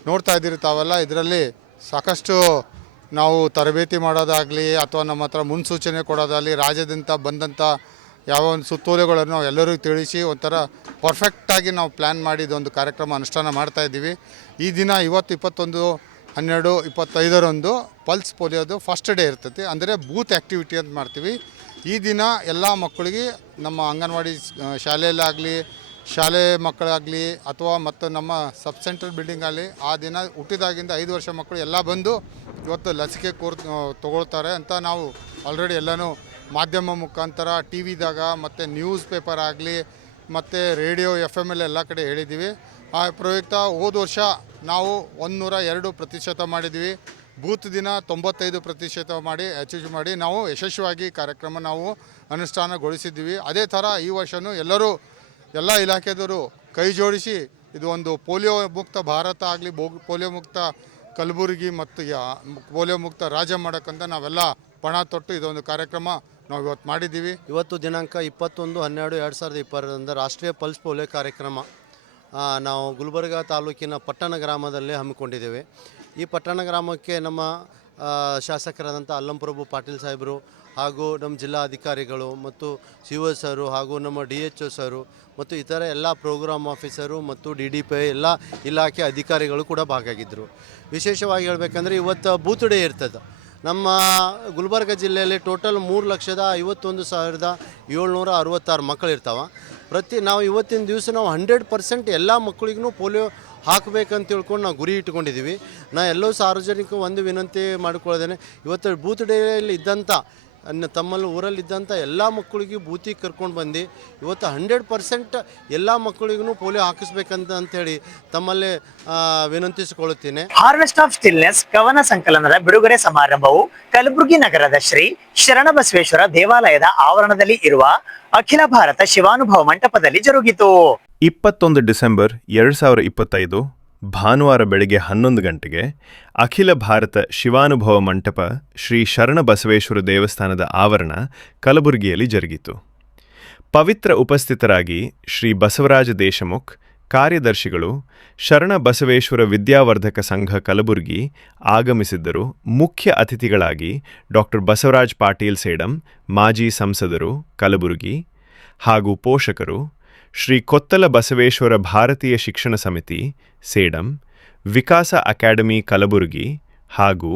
ನೋಡ್ತಾ ಇದ್ದೀರಿ ತಾವೆಲ್ಲ. ಇದರಲ್ಲಿ ಸಾಕಷ್ಟು ನಾವು ತರಬೇತಿ ಮಾಡೋದಾಗಲಿ ಅಥವಾ ನಮ್ಮ ಹತ್ರ ಮುನ್ಸೂಚನೆ ಕೊಡೋದಾಗಲಿ, ರಾಜ್ಯದಿಂದ ಬಂದಂಥ ಯಾವ ಒಂದು ಸುತ್ತೋಲೆಗಳನ್ನು ನಾವು ಎಲ್ಲರಿಗೂ ತಿಳಿಸಿ ಒಂಥರ ಪರ್ಫೆಕ್ಟಾಗಿ ನಾವು ಪ್ಲ್ಯಾನ್ ಮಾಡಿ ಇದೊಂದು ಕಾರ್ಯಕ್ರಮ ಅನುಷ್ಠಾನ ಮಾಡ್ತಾಯಿದ್ದೀವಿ. ಈ ದಿನ 21/12/25 ಪಲ್ಸ್ ಪೋಲಿಯೋದು ಫಸ್ಟ್ ಡೇ ಇರ್ತೈತಿ. ಅಂದರೆ ಬೂತ್ ಆ್ಯಕ್ಟಿವಿಟಿ ಅಂತ ಮಾಡ್ತೀವಿ. ಈ ದಿನ ಎಲ್ಲ ಮಕ್ಕಳಿಗೆ ನಮ್ಮ ಅಂಗನವಾಡಿ ಶಾಲೆಯಲ್ಲಾಗಲಿ, ಶಾಲೆ ಮಕ್ಕಳಾಗಲಿ ಅಥವಾ ಮತ್ತು ನಮ್ಮ ಸಬ್ ಸೆಂಟರ್ ಬಿಲ್ಡಿಂಗ್ ಆಗಲಿ ಆ ದಿನ ಹುಟ್ಟಿದಾಗಿಂದ 5 ವರ್ಷ ಮಕ್ಕಳು ಎಲ್ಲ ಬಂದು ಇವತ್ತು ಲಸಿಕೆ ತೊಗೊಳ್ತಾರೆ ಅಂತ ನಾವು ಆಲ್ರೆಡಿ ಎಲ್ಲನೂ ಮಾಧ್ಯಮ ಮುಖಾಂತರ TVದಾಗ ಮತ್ತು ನ್ಯೂಸ್ ಪೇಪರ್ ಆಗಲಿ ಮತ್ತು ರೇಡಿಯೋ FM ಎಲ್ಲ ಕಡೆ ಹೇಳಿದ್ದೀವಿ. ಆ ಪ್ರಯುಕ್ತ ಹೋದ ವರ್ಷ ನಾವು 102% ಮಾಡಿದ್ವಿ. ಬೂತ್ ದಿನ 95% ಮಾಡಿ ಅಚೀವ್ ಮಾಡಿ ನಾವು ಯಶಸ್ವಿಯಾಗಿ ಕಾರ್ಯಕ್ರಮ ನಾವು ಅನುಷ್ಠಾನಗೊಳಿಸಿದ್ವಿ. ಅದೇ ಥರ ಈ ವರ್ಷವೂ ಎಲ್ಲ ಇಲಾಖೆದವರು ಕೈ ಜೋಡಿಸಿ ಇದು ಒಂದು ಪೋಲಿಯೋ ಮುಕ್ತ ಭಾರತ ಆಗಲಿ, ಪೋಲಿಯೋ ಮುಕ್ತ ಕಲಬುರಗಿ ಮತ್ತು ಪೋಲಿಯೋ ಮುಕ್ತ ರಾಜ್ಯ ಮಾಡೋಕ್ಕಂತ ನಾವೆಲ್ಲ ಪಣ ತೊಟ್ಟು ಇದೊಂದು ಕಾರ್ಯಕ್ರಮ ನಾವು ಇವತ್ತು ಮಾಡಿದ್ದೀವಿ. ಇವತ್ತು ದಿನಾಂಕ 21/12/2020 ರಾಷ್ಟ್ರೀಯ ಪಲ್ಸ್ ಪೋಲಿಯೋ ಕಾರ್ಯಕ್ರಮ ನಾವು ಗುಲ್ಬರ್ಗ ತಾಲೂಕಿನ ಪಟ್ಟಣ ಗ್ರಾಮದಲ್ಲಿ ಹಮ್ಮಿಕೊಂಡಿದ್ದೇವೆ. ಈ ಪಟ್ಟಣ ಗ್ರಾಮಕ್ಕೆ ನಮ್ಮ ಶಾಸಕರಾದಂಥ ಅಲ್ಲಂಪ್ರಭು ಪಾಟೀಲ್ ಸಾಹೇಬರು ಹಾಗೂ ನಮ್ಮ ಜಿಲ್ಲಾ ಅಧಿಕಾರಿಗಳು ಮತ್ತು CO ಸರು ಹಾಗೂ ನಮ್ಮ DHO ಸರು ಮತ್ತು ಇತರ ಎಲ್ಲ ಪ್ರೋಗ್ರಾಮ್ ಆಫೀಸರು ಮತ್ತು DDP ಎಲ್ಲ ಇಲಾಖೆ ಅಧಿಕಾರಿಗಳು ಕೂಡ ಭಾಗಿಯಾಗಿದ್ದರು. ವಿಶೇಷವಾಗಿ ಹೇಳಬೇಕಂದ್ರೆ ಇವತ್ತು ಬೂತ್ ಡೇ ಇರ್ತದೆ. ನಮ್ಮ ಗುಲ್ಬರ್ಗ ಜಿಲ್ಲೆಯಲ್ಲಿ ಟೋಟಲ್ 3,51,766 ಮಕ್ಕಳು ಇರ್ತಾವೆ. ನಾವು ಇವತ್ತಿನ ದಿವಸ ನಾವು 100% ಎಲ್ಲ ಮಕ್ಕಳಿಗೂ ಪೋಲಿಯೋ ಹಾಕಬೇಕಂತ ತಿಳ್ಕೊಂಡು ನಾವು ಗುರಿ ಇಟ್ಕೊಂಡಿದ್ದೀವಿ. ಎಲ್ಲೋ ಸಾರ್ವಜನಿಕ ಒಂದು ವಿನಂತಿ ಮಾಡಿಕೊಳ್ಳೋದೇನೆ, ಇವತ್ತು ಬೂತ್ ಡೇಯಲ್ಲಿ ಇದ್ದಂಥ ತಮ್ಮಲ್ಲಿ ಊರಲ್ಲಿದ್ದಂಥ ಎಲ್ಲ ಮಕ್ಕಳಿಗೂ ಬೂತಿಗೆ ಕರ್ಕೊಂಡು ಬಂದು ಇವತ್ತು 100% ಎಲ್ಲ ಮಕ್ಕಳಿಗೂ ಪೋಲಿಯೋ ಹಾಕಿಸ್ಬೇಕಂತೇಳಿ ತಮ್ಮಲ್ಲಿ ವಿನಂತಿಸಿಕೊಳ್ಳುತ್ತೇನೆ. ಹಾರ್ವೆಸ್ಟ್ ಆಫ್ ಸ್ಟಿಲ್ನೆಸ್ ಕವನ ಸಂಕಲನದ ಬಿಡುಗಡೆ ಸಮಾರಂಭವು ಕಲಬುರಗಿ ನಗರದ ಶ್ರೀ ಶರಣಬಸವೇಶ್ವರ ದೇವಾಲಯದ ಆವರಣದಲ್ಲಿ ಇರುವ ಅಖಿಲ ಭಾರತ ಶಿವಾನುಭವ ಮಂಟಪದಲ್ಲಿ ಜರುಗಿತು. 21 ಡಿಸೆಂಬರ್ 2025 ಭಾನುವಾರ ಬೆಳಗ್ಗೆ 11 ಗಂಟೆಗೆ ಅಖಿಲ ಭಾರತ ಶಿವಾನುಭವ ಮಂಟಪ ಶ್ರೀ ಶರಣಬಸವೇಶ್ವರ ದೇವಸ್ಥಾನದ ಆವರಣ ಕಲಬುರಗಿಯಲ್ಲಿ ಜರುಗಿತು. ಪವಿತ್ರ ಉಪಸ್ಥಿತರಾಗಿ ಶ್ರೀ ಬಸವರಾಜ ದೇಶಮುಖ್, ಕಾರ್ಯದರ್ಶಿಗಳು, ಶರಣ ಬಸವೇಶ್ವರ ವಿದ್ಯಾವರ್ಧಕ ಸಂಘ ಕಲಬುರಗಿ ಆಗಮಿಸಿದ್ದರು. ಮುಖ್ಯ ಅತಿಥಿಗಳಾಗಿ ಡಾಕ್ಟರ್ ಬಸವರಾಜ್ ಪಾಟೀಲ್ ಸೇಡಂ, ಮಾಜಿ ಸಂಸದರು ಕಲಬುರಗಿ, ಹಾಗೂ ಪೋಷಕರು ಶ್ರೀ ಕೊತ್ತಲ ಬಸವೇಶ್ವರ ಭಾರತೀಯ ಶಿಕ್ಷಣ ಸಮಿತಿ ಸೇಡಂ, ವಿಕಾಸ ಅಕಾಡೆಮಿ ಕಲಬುರಗಿ ಹಾಗೂ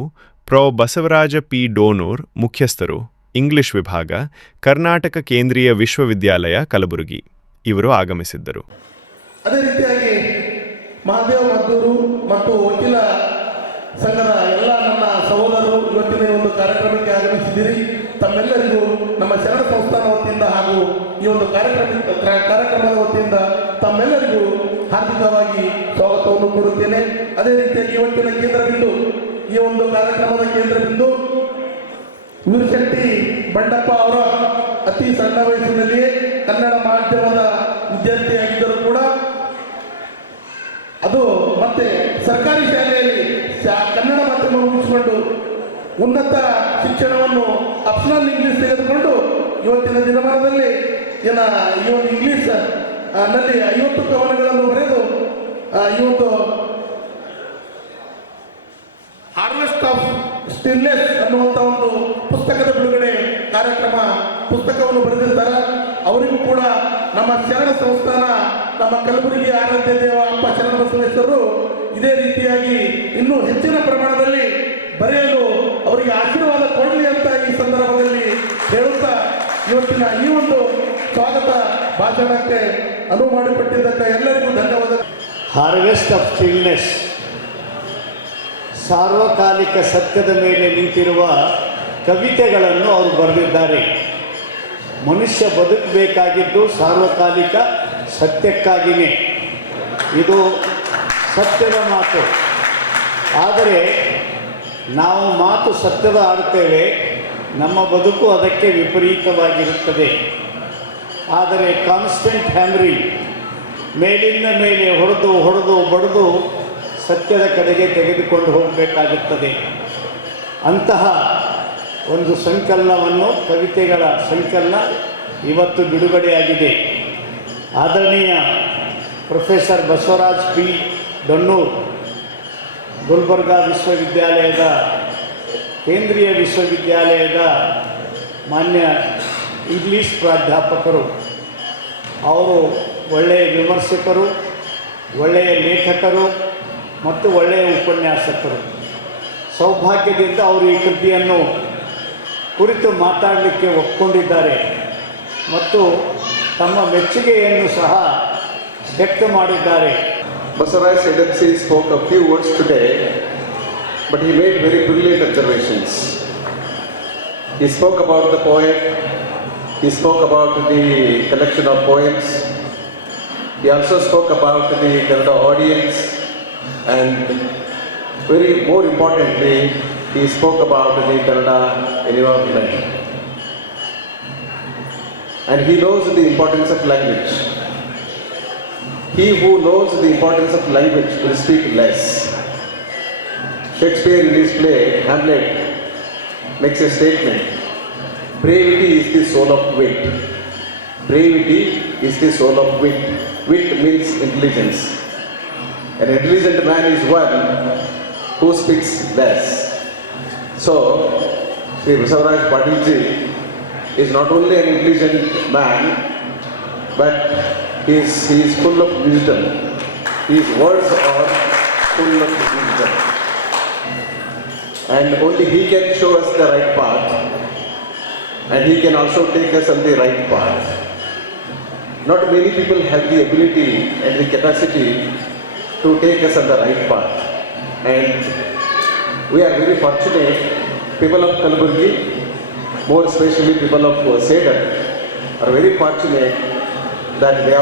ಪ್ರೊ ಬಸವರಾಜ P. ಡೋನೂರ್ ಮುಖ್ಯಸ್ಥರು, ಇಂಗ್ಲಿಷ್ ವಿಭಾಗ, ಕರ್ನಾಟಕ ಕೇಂದ್ರೀಯ ವಿಶ್ವವಿದ್ಯಾಲಯ ಕಲಬುರಗಿ ಇವರು ಆಗಮಿಸಿದ್ದರು. ಅದೇ ರೀತಿಯಾಗಿ ಮಹಾದೇವ ಮದ್ದೂರು ಮತ್ತು ವಕೀಲ ಸಂಘದ ಎಲ್ಲ ನನ್ನ ಸಹೋದರರು ಇವತ್ತಿನ ಒಂದು ಕಾರ್ಯಕ್ರಮಕ್ಕೆ ಆಗಮಿಸಿದ್ದೀರಿ. ತಮ್ಮೆಲ್ಲರಿಗೂ ನಮ್ಮ ಶರಣ ಸಂಸ್ಥಾನ ವತಿಯಿಂದ ಹಾಗೂ ಈ ಒಂದು ಕಾರ್ಯಕ್ರಮದ ವತಿಯಿಂದ ತಮ್ಮೆಲ್ಲರಿಗೂ ಹಾರ್ದಿಕವಾಗಿ ಸ್ವಾಗತವನ್ನು ಕೋರುತ್ತೇನೆ. ಅದೇ ರೀತಿಯಾಗಿ ಇವತ್ತಿನ ಕೇಂದ್ರಬಿಂದು, ಈ ಒಂದು ಕಾರ್ಯಕ್ರಮದ ಕೇಂದ್ರಬಿಂದು ವೀರಶೆಟ್ಟಿ ಬಂಡಪ್ಪ ಅವರ ಅತಿ ಸಣ್ಣ ವಯಸ್ಸಿನಲ್ಲಿಯೇ ಕನ್ನಡ ಮಾಧ್ಯಮದ ವಿದ್ಯಾರ್ಥಿಯಾಗಿದ್ದರೂ ಕೂಡ ಅದು ಮತ್ತೆ ಸರ್ಕಾರಿ ಶಾಲೆಯಲ್ಲಿ ಕನ್ನಡ ಮಾಧ್ಯಮ ಮುಗಿಸಿಕೊಂಡು ಉನ್ನತ ಶಿಕ್ಷಣವನ್ನು ಆಪ್ಷನಲ್ ಇಂಗ್ಲಿಷ್ ತೆಗೆದುಕೊಂಡು ಇವತ್ತಿನ ದಿನಮಾನದಲ್ಲಿ ಈ ಒಂದು ಇಂಗ್ಲಿಷ್ ನಲ್ಲಿ 50 ಕವನಗಳನ್ನು ಬರೆದು ಈ ಒಂದು ಹಾರ್ವೆಸ್ಟ್ ಆಫ್ ಸ್ಟಿಲ್ನೆಸ್ ಅನ್ನುವಂಥ ಒಂದು ಪುಸ್ತಕದ ಬಿಡುಗಡೆ ಪುಸ್ತಕವನ್ನು ಬರೆದಿರ್ತಾರೆ. ಅವರಿಗೂ ಕೂಡ ನಮ್ಮ ಶರಣ ಸಂಸ್ಥಾನ, ನಮ್ಮ ಕಲಬುರಗಿ ಆರಾಧ್ಯ ದೇವ ಅಪ್ಪ ಶರಣ ಬಸವೇಶ್ವರರು ಇದೇ ರೀತಿಯಾಗಿ ಇನ್ನೂ ಹೆಚ್ಚಿನ ಪ್ರಮಾಣದಲ್ಲಿ ಬರೆಯಲು ಅವರಿಗೆ ಆಶೀರ್ವಾದ ಕೊಡಲಿ ಅಂತ ಈ ಸಂದರ್ಭದಲ್ಲಿ ಹೇಳುತ್ತಾ ಇವತ್ತಿನ ಈ ಒಂದು ಸ್ವಾಗತ ಭಾಷಣಕ್ಕೆ ಅನುವು ಮಾಡಿಕೊಟ್ಟಿದ್ದಕ್ಕೆ ಎಲ್ಲರಿಗೂ ಧನ್ಯವಾದಗಳು. ಹಾರ್ವೆಸ್ಟ್ ಆಫ್ ಸ್ಟಿಲ್ನೆಸ್, ಸಾರ್ವಕಾಲಿಕ ಸತ್ಯದ ಮೇಲೆ ನಿಂತಿರುವ ಕವಿತೆಗಳನ್ನು ಅವರು ಬರೆದಿದ್ದಾರೆ. ಮನುಷ್ಯ ಬದುಕಬೇಕಾಗಿದ್ದು ಸಾರ್ವಕಾಲಿಕ ಸತ್ಯಕ್ಕಾಗಿಯೇ, ಇದು ಸತ್ಯದ ಮಾತು. ಆದರೆ ನಾವು ಮಾತು ಸತ್ಯದ ಆಡುತ್ತೇವೆ, ನಮ್ಮ ಬದುಕು ಅದಕ್ಕೆ ವಿಪರೀತವಾಗಿರುತ್ತದೆ. ಆದರೆ ಕಾನ್ಸ್ಟೆಂಟ್ ಹ್ಯಾಮರಿಂಗ್, ಮೇಲಿಂದ ಮೇಲೆ ಹೊಡೆದು ಬಡಿದು ಸತ್ಯದ ಕಡೆಗೆ ತೆಗೆದುಕೊಂಡು ಹೋಗಬೇಕಾಗುತ್ತದೆ. ಅಂತಹ ಒಂದು ಸಂಕಲನವನ್ನು, ಕವಿತೆಗಳ ಸಂಕಲನ ಇವತ್ತು ಬಿಡುಗಡೆಯಾಗಿದೆ. ಆದರಣೀಯ ಪ್ರೊಫೆಸರ್ ಬಸವರಾಜ್ ಪಿ ದಣ್ಣೂರ್, ಗುಲ್ಬರ್ಗಾ ವಿಶ್ವವಿದ್ಯಾಲಯದ ಕೇಂದ್ರೀಯ ವಿಶ್ವವಿದ್ಯಾಲಯದ ಮಾನ್ಯ ಇಂಗ್ಲೀಷ್ ಪ್ರಾಧ್ಯಾಪಕರು. ಅವರು ಒಳ್ಳೆಯ ವಿಮರ್ಶಕರು, ಒಳ್ಳೆಯ ಲೇಖಕರು ಮತ್ತು ಒಳ್ಳೆಯ ಉಪನ್ಯಾಸಕರು. ಸೌಭಾಗ್ಯದಿಂದ ಅವರು ಈ ಕೃತಿಯನ್ನು ಕುರಿತು ಮಾತಾಡಲಿಕ್ಕೆ ಒಪ್ಪಿಕೊಂಡಿದ್ದಾರೆ ಮತ್ತು ತಮ್ಮ ಮೆಚ್ಚುಗೆಯನ್ನು ಸಹ ವ್ಯಕ್ತ ಮಾಡಿದ್ದಾರೆ. Basavaraj Sedapsi spoke a few words today, but he made very brilliant observations. He spoke about the poet, he spoke about the collection of poems, he also spoke about the Kannada audience, and more importantly, he spoke about the Kannada environment. And he knows the importance of language. He who knows the importance of language will speak less. Shakespeare in his play Hamlet makes a statement: brevity is the soul of wit. Brevity is the soul of wit. Wit means intelligence. An intelligent man is one who speaks less. So, Sri Basavaraj Patilji is not only an intelligent man, but he is full of wisdom. His words are full of wisdom. And only he can show us the right path. And he can also take us on the right path. Not many people have the ability and the capacity to take us on the right path. And we are very fortunate, people of Kalaburgi, more especially people of Sedar, are very fortunate that they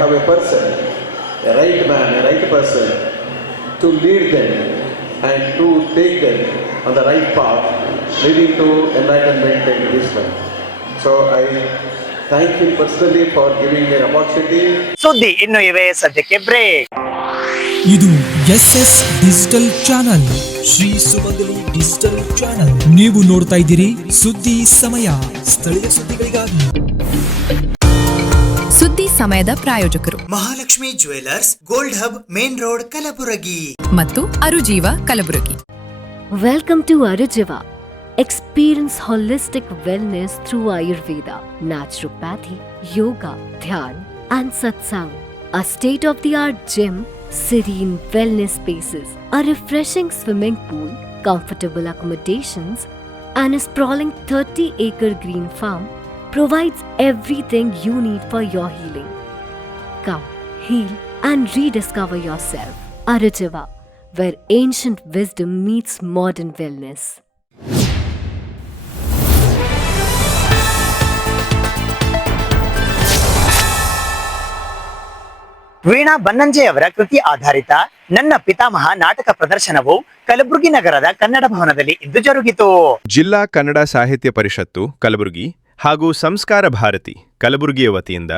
have a person, a right man, a right person to lead them and to take them on the right path, leading to enlightenment and wisdom. So I thank him personally for giving me an opportunity. ಸುದ್ದಿ ಇನ್ನು ಇವೆ, ಸದ್ಯಕ್ಕೆ ಬ್ರೇಕ್. ಇದು SS ಡಿಜಿಟಲ್ ಚಾನಲ್, ಶ್ರೀ ಸುಮಂಗಲಿ ಡಿಜಿಟಲ್ ಚಾನಲ್. ನೀವು ನೋಡ್ತಾ ಇದ್ದೀರಿ ಸುದ್ದಿ ಸಮಯ, ಸ್ಥಳೀಯ ಸುದ್ದಿಗಳಿಗಾಗಿ. ಸುದ್ದಿ ಸಮಯದ ಪ್ರಾಯೋಜಕರು Mahalakshmi jewellers, gold hub, main road, Kalaburagi ಮತ್ತು ಅರುಜೀವ Kalaburagi. Welcome to Arujiva. Experience holistic wellness through Ayurveda, naturopathy, yoga, dhyan, and satsang. A state-of-the-art gym, serene wellness spaces, a refreshing swimming pool, comfortable accommodations, and a sprawling 30-acre green farm provides everything you need for your healing. Come, heal, and rediscover yourself. Arujiva, where ancient wisdom meets modern wellness. Veena Bannanje ಅವರ ಕೃತಿ ಆಧಾರಿತ ನನ್ನ ಪಿತಾಮಹ ನಾಟಕ ಪ್ರದರ್ಶನವು ಕಲಬುರಗಿ ನಗರದ ಕನ್ನಡ ಭವನದಲ್ಲಿ ಇಂದು ಜರುಗಿತು. ಜಿಲ್ಲಾ ಕನ್ನಡ ಸಾಹಿತ್ಯ ಪರಿಷತ್ತು ಕಲಬುರಗಿ ಹಾಗೂ ಸಂಸ್ಕಾರ ಭಾರತಿ ಕಲಬುರಗಿಯ ವತಿಯಿಂದ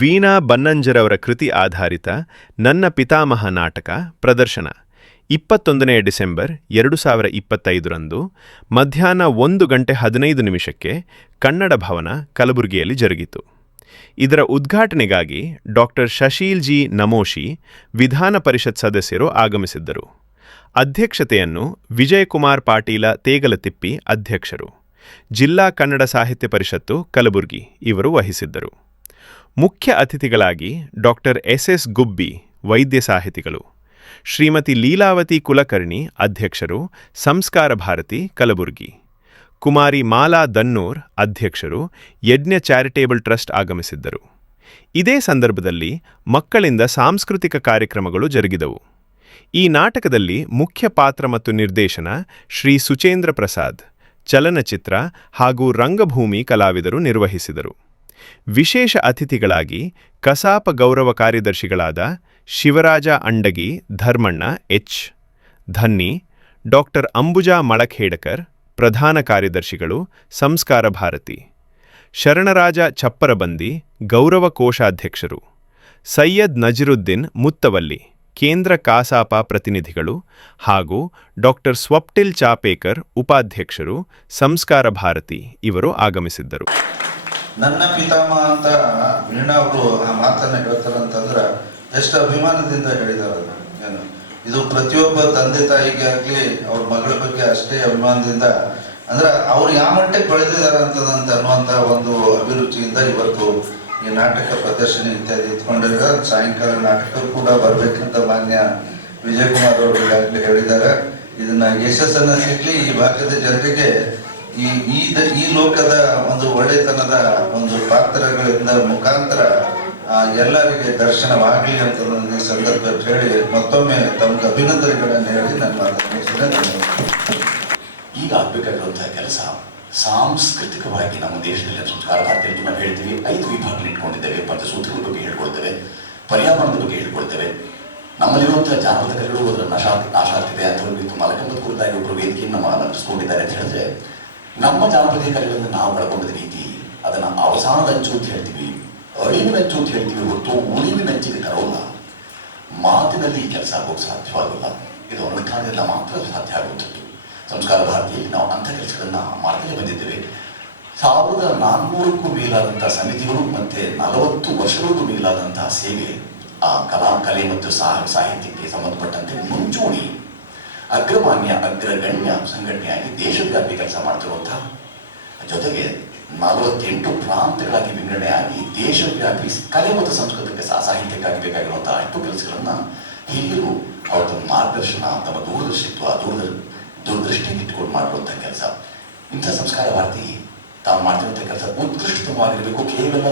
ವೀಣಾ ಬನ್ನಂಜರವರ ಕೃತಿ ಆಧಾರಿತ ನನ್ನ ಪಿತಾಮಹ ನಾಟಕ ಪ್ರದರ್ಶನ 21 ಡಿಸೆಂಬರ್ 2025ರಂದು ಮಧ್ಯಾಹ್ನ 1:15 ಕನ್ನಡ ಭವನ ಕಲಬುರಗಿಯಲ್ಲಿ ಜರುಗಿತು. ಇದರ ಉದ್ಘಾಟನೆಗಾಗಿ ಡಾಕ್ಟರ್ ಶಶೀಲ್ ಜಿ ನಮೋಶಿ ವಿಧಾನ ಪರಿಷತ್ ಸದಸ್ಯರು ಆಗಮಿಸಿದ್ದರು. ಅಧ್ಯಕ್ಷತೆಯನ್ನು ವಿಜಯಕುಮಾರ್ ಪಾಟೀಲ ತೇಗಲತಿಪ್ಪಿ ಅಧ್ಯಕ್ಷರು, ಜಿಲ್ಲಾ ಕನ್ನಡ ಸಾಹಿತ್ಯ ಪರಿಷತ್ತು ಕಲಬುರಗಿ ಇವರು ವಹಿಸಿದ್ದರು. ಮುಖ್ಯ ಅತಿಥಿಗಳಾಗಿ ಡಾಕ್ಟರ್ SS ಗುಬ್ಬಿ ವೈದ್ಯ ಸಾಹಿತಿಗಳು, ಶ್ರೀಮತಿ ಲೀಲಾವತಿ ಕುಲಕರ್ಣಿ ಅಧ್ಯಕ್ಷರು ಸಂಸ್ಕಾರ ಭಾರತಿ ಕಲಬುರಗಿ, ಕುಮಾರಿ ಮಾಲಾ ದನ್ನೂರ್ ಅಧ್ಯಕ್ಷರು ಯಜ್ಞ ಚಾರಿಟೇಬಲ್ ಟ್ರಸ್ಟ್ ಆಗಮಿಸಿದ್ದರು. ಇದೇ ಸಂದರ್ಭದಲ್ಲಿ ಮಕ್ಕಳಿಂದ ಸಾಂಸ್ಕೃತಿಕ ಕಾರ್ಯಕ್ರಮಗಳು ಜರುಗಿದವು. ಈ ನಾಟಕದಲ್ಲಿ ಮುಖ್ಯ ಪಾತ್ರ ಮತ್ತು ನಿರ್ದೇಶನ ಶ್ರೀ ಸುಚೇಂದ್ರ ಪ್ರಸಾದ್, ಚಲನಚಿತ್ರ ಹಾಗೂ ರಂಗಭೂಮಿ ಕಲಾವಿದರು ನಿರ್ವಹಿಸಿದರು. ವಿಶೇಷ ಅತಿಥಿಗಳಾಗಿ ಕಸಾಪ ಗೌರವ ಕಾರ್ಯದರ್ಶಿಗಳಾದ ಶಿವರಾಜ ಅಂಡಗಿ ಧರ್ಮಣ್ಣ H, ಧನ್ನಿ, ಡಾಕ್ಟರ್ ಅಂಬುಜಾ ಮಳಖೇಡಕರ್, ಪ್ರಧಾನ ಕಾರ್ಯದರ್ಶಿಗಳು, ಸಂಸ್ಕಾರ ಭಾರತಿ. ಶರಣರಾಜ ಚಪ್ಪರಬಂದಿ, ಗೌರವ ಕೋಶಾಧ್ಯಕ್ಷರು. ಸೈಯದ್ ನಜಿರುದ್ದೀನ್ ಮುತ್ತವಲ್ಲಿ, ಕೇಂದ್ರ ಕಸಾಪ ಪ್ರತಿನಿಧಿಗಳು, ಹಾಗೂ ಡಾಕ್ಟರ್ ಸ್ವಪ್ಟಿಲ್ ಚಾಪೇಕರ್, ಉಪಾಧ್ಯಕ್ಷರು, ಸಂಸ್ಕಾರ ಭಾರತಿ ಇವರು ಆಗಮಿಸಿದ್ದರು. ನನ್ನ ಪಿತಾಮಹ ಅಂತ ವೀಣಾ ಅವರು ಆ ಮಾತನ್ನು ಹೇಳ್ತಾರೆ ಅಂತಂದ್ರೆ ಎಷ್ಟು ಅಭಿಮಾನದಿಂದ ಹೇಳಿದ್ದಾರೆ. ಏನು ಇದು ಪ್ರತಿಯೊಬ್ಬ ತಂದೆ ತಾಯಿಗೆ ಆಗಲಿ ಅವ್ರ ಮಗಳ ಬಗ್ಗೆ ಅಷ್ಟೇ ಅಭಿಮಾನದಿಂದ, ಅಂದ್ರೆ ಅವ್ರು ಯಾವ ಮಟ್ಟಕ್ಕೆ ಬೆಳೆದಿದ್ದಾರೆ ಅಂತದಂತ ಅನ್ನುವಂಥ ಒಂದು ಅಭಿರುಚಿಯಿಂದ ಇವತ್ತು ಈ ನಾಟಕ ಪ್ರದರ್ಶನ ಇತ್ಯಾದಿ ಇಟ್ಕೊಂಡಿರೋ. ಸಾಯಂಕಾಲ ನಾಟಕ ಕೂಡ ಬರಬೇಕಂತ ಮಾನ್ಯ ವಿಜಯಕುಮಾರ್ ಅವರು ಈಗಾಗಲೇ ಹೇಳಿದ್ದಾರೆ. ಇದನ್ನ ಯಶಸ್ಸನ್ನು ಸಿಗ್ಲಿ, ಈ ಭಾಗದ ಜನರಿಗೆ ಈ ಲೋಕದ ಒಂದು ಒಳ್ಳೆತನದ ಒಂದು ಪಾತ್ರಗಳಿಂದ ಮುಖಾಂತರ ಎಲ್ಲರಿಗೆ ದರ್ಶನವಾಗಲಿ ಅಂತ ಈ ಸಂದರ್ಭ ಹೇಳಿ ಮತ್ತೊಮ್ಮೆ ತಮಗೆ ಅಭಿನಂದನೆಗಳನ್ನು ಹೇಳಿ ನನ್ನ ಮಾತನ್ನು ಈಗ ಆಗ್ಬೇಕಾಗಿರುವಂತಹ ಕೆಲಸ ಸಾಂಸ್ಕೃತಿಕವಾಗಿ ನಮ್ಮ ದೇಶದಲ್ಲಿ ಸಂಸ್ಕಾರ ಭಾರತೀಯ ನಾವು ಹೇಳ್ತೀವಿ 5 ವಿಭಾಗಗಳು ಇಟ್ಕೊಂಡಿದ್ದೇವೆ. ಪಂಚಸೂತ್ರಗಳ ಬಗ್ಗೆ ಹೇಳ್ಕೊಳ್ತೇವೆ, ಪರ್ಯಾವರಣದ ಬಗ್ಗೆ ಹೇಳ್ಕೊಳ್ತೇವೆ. ನಮ್ಮಲ್ಲಿರುವಂತಹ ಜಾನಪದ ಕಲೆಗಳು ಅದರ ನಾಶಾಗ್ತಿದೆ ಅಂತ ಹೇಳಿ ಮಲಕಂಬದ ಕುರಿತಾಗಿ ಒಬ್ಬರು ವೇದಿಕೆಯನ್ನು ನಡೆಸ್ಕೊಂಡಿದ್ದಾರೆ ಅಂತ ಹೇಳಿದ್ರೆ, ನಮ್ಮ ಜಾನಪದ ಕಲೆಗಳನ್ನು ನಾವು ಬಳಕೊಂಡ ರೀತಿ ಅದನ್ನು ಅವಸಾನದ ಅಂಚು ಅಂತ ಹೇಳ್ತೀವಿ, ಅಳಿವಿನಂಚು ಅಂತ ಹೇಳ್ತೀವಿ ಹೊರತು ಉಳಿವಿನಂಚಿಗೆ ತರೋಲ್ಲ. ಮಾತಿನಲ್ಲಿ ಈ ಕೆಲಸ ಆಗೋಕ್ಕೆ ಸಾಧ್ಯವಾಗಲ್ಲ, ಇದು ಅನುಷ್ಠಾನದಿಂದ ಮಾತ್ರ ಸಾಧ್ಯ ಆಗುವಂಥದ್ದು. ಸಂಸ್ಕಾರ ಭಾರತಿಯಲ್ಲಿ ನಾವು ಅಂಥ ಕೆಲಸಗಳನ್ನು ಮಾಡ್ತಲೇ ಬಂದಿದ್ದೇವೆ. 1400ಕ್ಕೂ ಮೇಲಾದಂತಹ ಸಮಿತಿಗಳು ಮತ್ತು 40 ವರ್ಷಗಳಿಗೂ ಮೇಲಾದಂತಹ ಸೇವೆ ಆ ಕಲೆ ಮತ್ತು ಸಾಹಿತ್ಯಕ್ಕೆ ಸಂಬಂಧಪಟ್ಟಂತೆ ಮುಂಚೂಣಿ ಅಗ್ರಮಾನ್ಯ ಅಗ್ರಗಣ್ಯ ಸಂಘಟನೆಯಾಗಿ ದೇಶವ್ಯಾಪಿ ಕೆಲಸ ಮಾಡ್ತಿರುವಂತಹ, ಜೊತೆಗೆ 48 ಪ್ರಾಂತಗಳಾಗಿ ವಿಂಗಡಣೆಯಾಗಿ ದೇಶವ್ಯಾಪಿ ಕಲೆ ಮತ್ತು ಸಂಸ್ಕೃತಿಗೆ ಸಾಹಿತ್ಯಕ್ಕಾಗಿ ಬೇಕಾಗಿರುವಂತಹ ಅಷ್ಟು ಕೆಲಸಗಳನ್ನು ಹಿರಿಯರು ಅವರ ತಮ್ಮ ಮಾರ್ಗದರ್ಶನ, ತಮ್ಮ ದೂರದೃಷ್ಟಿಯನ್ನು ಇಟ್ಟುಕೊಂಡು ಮಾಡಿರುವಂತಹ ಕೆಲಸ. ಇಂಥ ಸಂಸ್ಕಾರ ಭಾರತಿ ತಾವು ಮಾಡ್ತಿರುವಂಥ ಕೆಲಸ ಉತ್ಕೃಷ್ಟವಾಗಿರಬೇಕು. ಕೇವಲ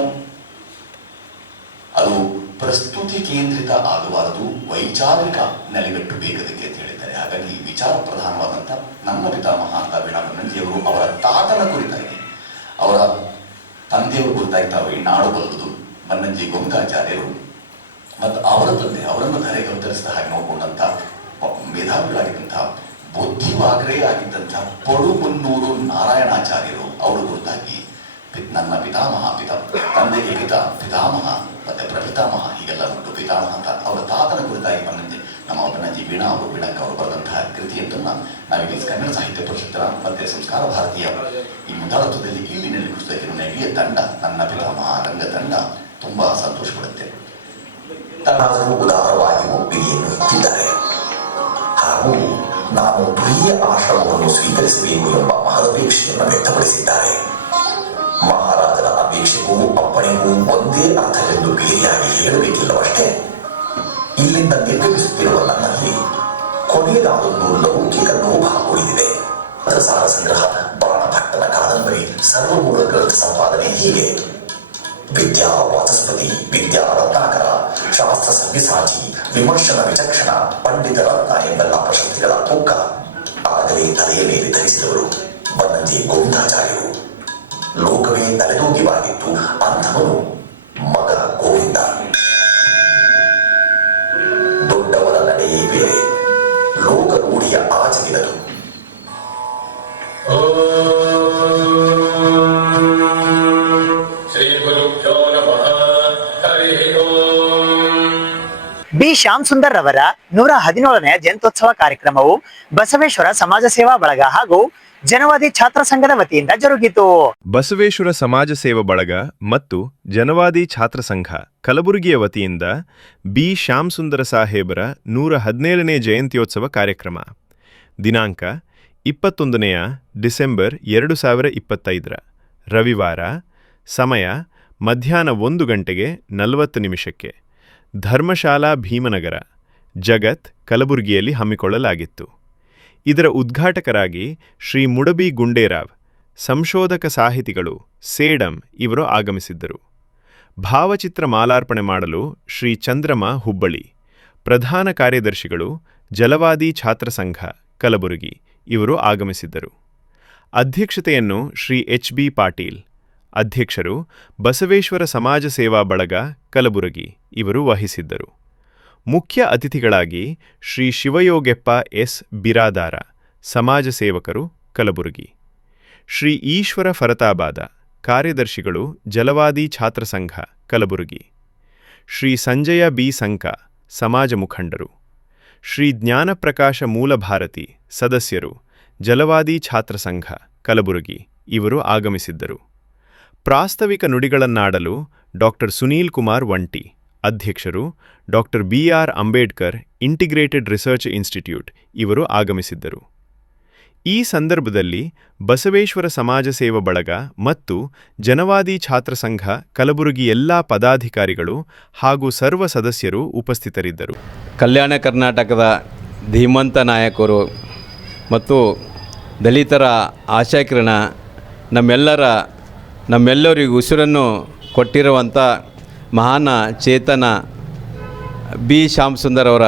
ಅದು ಪ್ರಸ್ತುತಿ ಕೇಂದ್ರಿತ ಆಗಬಾರದು, ವೈಚಾರಿಕ ನೆಲೆಗಟ್ಟು ಬೇಕದಕ್ಕೆ ಅಂತ ಹೇಳಿದ್ದಾರೆ. ಹಾಗಾಗಿ ವಿಚಾರ ಪ್ರಧಾನವಾದಂಥ ನಮ್ಮ ಪಿತಾಮಹ ಅಂತ ವೀಣಾ ಬನ್ನಂಜಿಯವರು ಅವರ ತಾತನ ಕುರಿತಾಗಿ, ಅವರ ತಂದೆಯವರು ಕುರಿತಾಗಿ ತಾವು ನಾಡು ಬಲ್ಲದು ಬನ್ನಂಜಿ ಗೊಂಗಾಚಾರ್ಯರು ಮತ್ತು ಅವರ ತಂದೆ ಅವರನ್ನು ಧರೆಗೆ ಅವತರಿಸಿದ ಹಾಗೆ ನೋಡಿಕೊಂಡಂಥ ಮೇಧಾವಿಗಳಾಗಿದ್ದಂಥ ಬುದ್ಧಿವಾಗ್ರೇ ಆಗಿದ್ದಂಥ ಪಡುಮುನ್ನೂರು ನಾರಾಯಣಾಚಾರ್ಯರು ಅವರ ಕುರಿತಾಗಿ ನನ್ನ ಪಿತಾಮಹ ತಂದೆಗೆ ಪಿತಾಮಹ ಮತ್ತೆ ಪ್ರಪಿತಾಮಹ ಹೀಗೆಲ್ಲ ಉಂಟು. ಪಿತಾಮಹ ಅಂತ ಅವರ ತಾತನ ಕುರಿತಾಗಿ ನಮ್ಮ ಬನ್ನಂಜಿ ವೀಣಾ ಅವರು ವೀಣಕ್ಕ ಅವರು ಬರೆದಂತಹ ಕೃತಿಯೊಂದನ್ನು ನಾವಿಲ್ಲಿ ಕನ್ನಡ ಸಾಹಿತ್ಯ ಪರಿಷತ್ತರ ಮತ್ತೆ ಸಂಸ್ಕಾರ ಭಾರತೀಯ ಈ ಮುಂದಾಳತ್ವದಲ್ಲಿ ಇಲ್ಲಿ ನೆಲೆಗೊಳಿಸೋದಕ್ಕೆ ನನ್ನ ಇಡೀ ತಂಡ, ನನ್ನ ಪಿತಾಮಹ ರಂಗ ತಂಡ ತುಂಬಾ ಸಂತೋಷ ಪಡುತ್ತೆ. ತಾನಾದರೂ ಉದಾರವಾಗಿ ಒಪ್ಪಿಗೆಯನ್ನು ಇಟ್ಟಿದ್ದಾರೆ ಹಾಗೂ ನಾವು ಪ್ರಿಯ ಆಶ್ರಮವನ್ನು ಸ್ವೀಕರಿಸಬೇಕು ಎಂಬ ಮಹದಪೇಕ್ಷೆಯನ್ನು ವ್ಯಕ್ತಪಡಿಸಿದ್ದಾರೆ. ಮಹಾರಾಜನ ಅಪೇಕ್ಷೆಗೂ ಅಪ್ಪಣೆಗೂ ಒಂದೇ ಅರ್ಥವೆಂದು ಬೇರೆಯಾಗಿ ಹೇಳಬೇಕಿಲ್ಲವಷ್ಟೇ. ಇಲ್ಲಿಂದ ನಿರ್ಗಮಿಸುತ್ತಿರುವ ನನ್ನಲ್ಲಿ ಕೊನೆಯದಾದೊಂದು ಲೌಕಿಕ ಲೋಭ ಉಳಿದಿದೆ. ಸಾರ ಸಂಗ್ರಹ, ಬಾಣಭಟ್ಟನ ಕಾದಂಬರಿ, ಸರ್ವಮೂಲ ಗ್ರಂಥ ಸಂಪಾದನೆ, ಹೀಗೆ ವಿದ್ಯಾ ವಾಚಸ್ಪತಿ, ವಿದ್ಯಾ ರತ್ನಾಕರ, ಶಾಸ್ತ್ರ ಸವ್ಯಸಾಚಿ, ವಿಮರ್ಶನ ವಿಚಕ್ಷಣ, ಪಂಡಿತ ರತ್ನ ಎಂಬೆಲ್ಲ ಪ್ರಶಸ್ತಿಗಳ ತೂಕ ಆಗಲೇ ತಲೆಯ ಮೇಲೆ ಧರಿಸಿದವರು ಬನ್ನಂಜಿ ಗೋವಿಂದಾಚಾರ್ಯರು. ಲೋಕವೇ ತಲೆದೂಗಿವಾಗಿತ್ತು ಅಂಥವನು ಮಗ ಗೋವಿಂದ. ದೊಡ್ಡವರ ನಡೆಯೇ ಬೇರೆ, ಲೋಕ ರೂಢಿಯ ಆಚರಿನದು. ಬಿ ಶ್ಯಾಮ್ ಸುಂದರ್ ರವರ 117ನೇ ಜಯಂತ್ಯೋತ್ಸವ ಕಾರ್ಯಕ್ರಮವು ಬಸವೇಶ್ವರ ಸಮಾಜ ಸೇವಾ ಬಳಗ ಹಾಗೂ ಜನವಾದಿ ಛಾತ್ರ ಸಂಘದ ವತಿಯಿಂದ ಜರುಗಿತು. ಬಸವೇಶ್ವರ ಸಮಾಜ ಸೇವಾ ಬಳಗ ಮತ್ತು ಜನವಾದಿ ಛಾತ್ರ ಸಂಘ ಕಲಬುರಗಿಯ ವತಿಯಿಂದ ಬಿ ಶ್ಯಾಮ್ ಸುಂದರ ಸಾಹೇಬರ 117ನೇ ಜಯಂತ್ಯೋತ್ಸವ ಕಾರ್ಯಕ್ರಮ ದಿನಾಂಕ 21 ಡಿಸೆಂಬರ್ 2025 ರವಿವಾರ, ಸಮಯ ಮಧ್ಯಾಹ್ನ 1 ಗಂಟೆಗೆ 40 ನಿಮಿಷಕ್ಕೆ ಧರ್ಮಶಾಲಾ ಭೀಮನಗರ, ಜಗತ್, ಕಲಬುರಗಿಯಲ್ಲಿ ಹಮ್ಮಿಕೊಳ್ಳಲಾಗಿತ್ತು. ಇದರ ಉದ್ಘಾಟಕರಾಗಿ ಶ್ರೀ ಮುಡಬಿ ಗುಂಡೇರಾವ್, ಸಂಶೋಧಕ ಸಾಹಿತಿಗಳು ಸೇಡಂ ಇವರು ಆಗಮಿಸಿದ್ದರು. ಭಾವಚಿತ್ರ ಮಾಲಾರ್ಪಣೆ ಮಾಡಲು ಶ್ರೀ ಚಂದ್ರಮ ಹುಬ್ಬಳ್ಳಿ, ಪ್ರಧಾನ ಕಾರ್ಯದರ್ಶಿಗಳು ಜಲವಾದಿ ಛಾತ್ರ ಸಂಘ ಕಲಬುರಗಿ ಇವರು ಆಗಮಿಸಿದ್ದರು. ಅಧ್ಯಕ್ಷತೆಯನ್ನು ಶ್ರೀ ಎಚ್ ಬಿ ಪಾಟೀಲ್, ಅಧ್ಯಕ್ಷರು ಬಸವೇಶ್ವರ ಸಮಾಜ ಸೇವಾ ಬಳಗ ಕಲಬುರಗಿ ಇವರು ವಹಿಸಿದ್ದರು. ಮುಖ್ಯ ಅತಿಥಿಗಳಾಗಿ ಶ್ರೀ ಶಿವಯೋಗೆಪ್ಪ ಎಸ್ ಬಿರಾದಾರ, ಸಮಾಜ ಸೇವಕರು, ಕಲಬುರಗಿ. ಶ್ರೀ ಈಶ್ವರ ಫರತಾಬಾದ, ಕಾರ್ಯದರ್ಶಿಗಳು, ಜಲವಾದಿ ಛಾತ್ರ ಸಂಘ, ಕಲಬುರಗಿ. ಶ್ರೀ ಸಂಜಯ ಬಿ ಸಂಕ, ಸಮಾಜ ಮುಖಂಡರು. ಶ್ರೀ ಜ್ಞಾನಪ್ರಕಾಶ ಮೂಲಭಾರತಿ, ಸದಸ್ಯರು, ಜಲವಾದಿ ಛಾತ್ರ ಸಂಘ, ಕಲಬುರಗಿ ಇವರು ಆಗಮಿಸಿದ್ದರು. ಪ್ರಾಸ್ತಾವಿಕ ನುಡಿಗಳನ್ನಾಡಲು ಡಾಕ್ಟರ್ ಸುನೀಲ್ ಕುಮಾರ್ ವಂಟಿ, ಅಧ್ಯಕ್ಷರು, doctor BR Ambedkar integrated research institute ಇವರು ಆಗಮಿಸಿದ್ದರು. ಈ ಸಂದರ್ಭದಲ್ಲಿ ಬಸವೇಶ್ವರ ಸಮಾಜ ಸೇವಾ ಬಳಗ ಮತ್ತು ಜನವಾದಿ ಛಾತ್ರ ಸಂಘ ಕಲಬುರಗಿ ಎಲ್ಲ ಪದಾಧಿಕಾರಿಗಳು ಹಾಗೂ ಸರ್ವ ಸದಸ್ಯರು ಉಪಸ್ಥಿತರಿದ್ದರು. ಕಲ್ಯಾಣ ಕರ್ನಾಟಕದ ಧೀಮಂತ ನಾಯಕರು ಮತ್ತು ದಲಿತರ ಆಶಾಕಿರಣ, ನಮ್ಮೆಲ್ಲರಿಗೂ ಉಸಿರನ್ನು ಕೊಟ್ಟಿರುವಂಥ ಮಹಾನ ಚೇತನ ಬಿ ಶ್ಯಾಮಸುಂದರ್ ಅವರ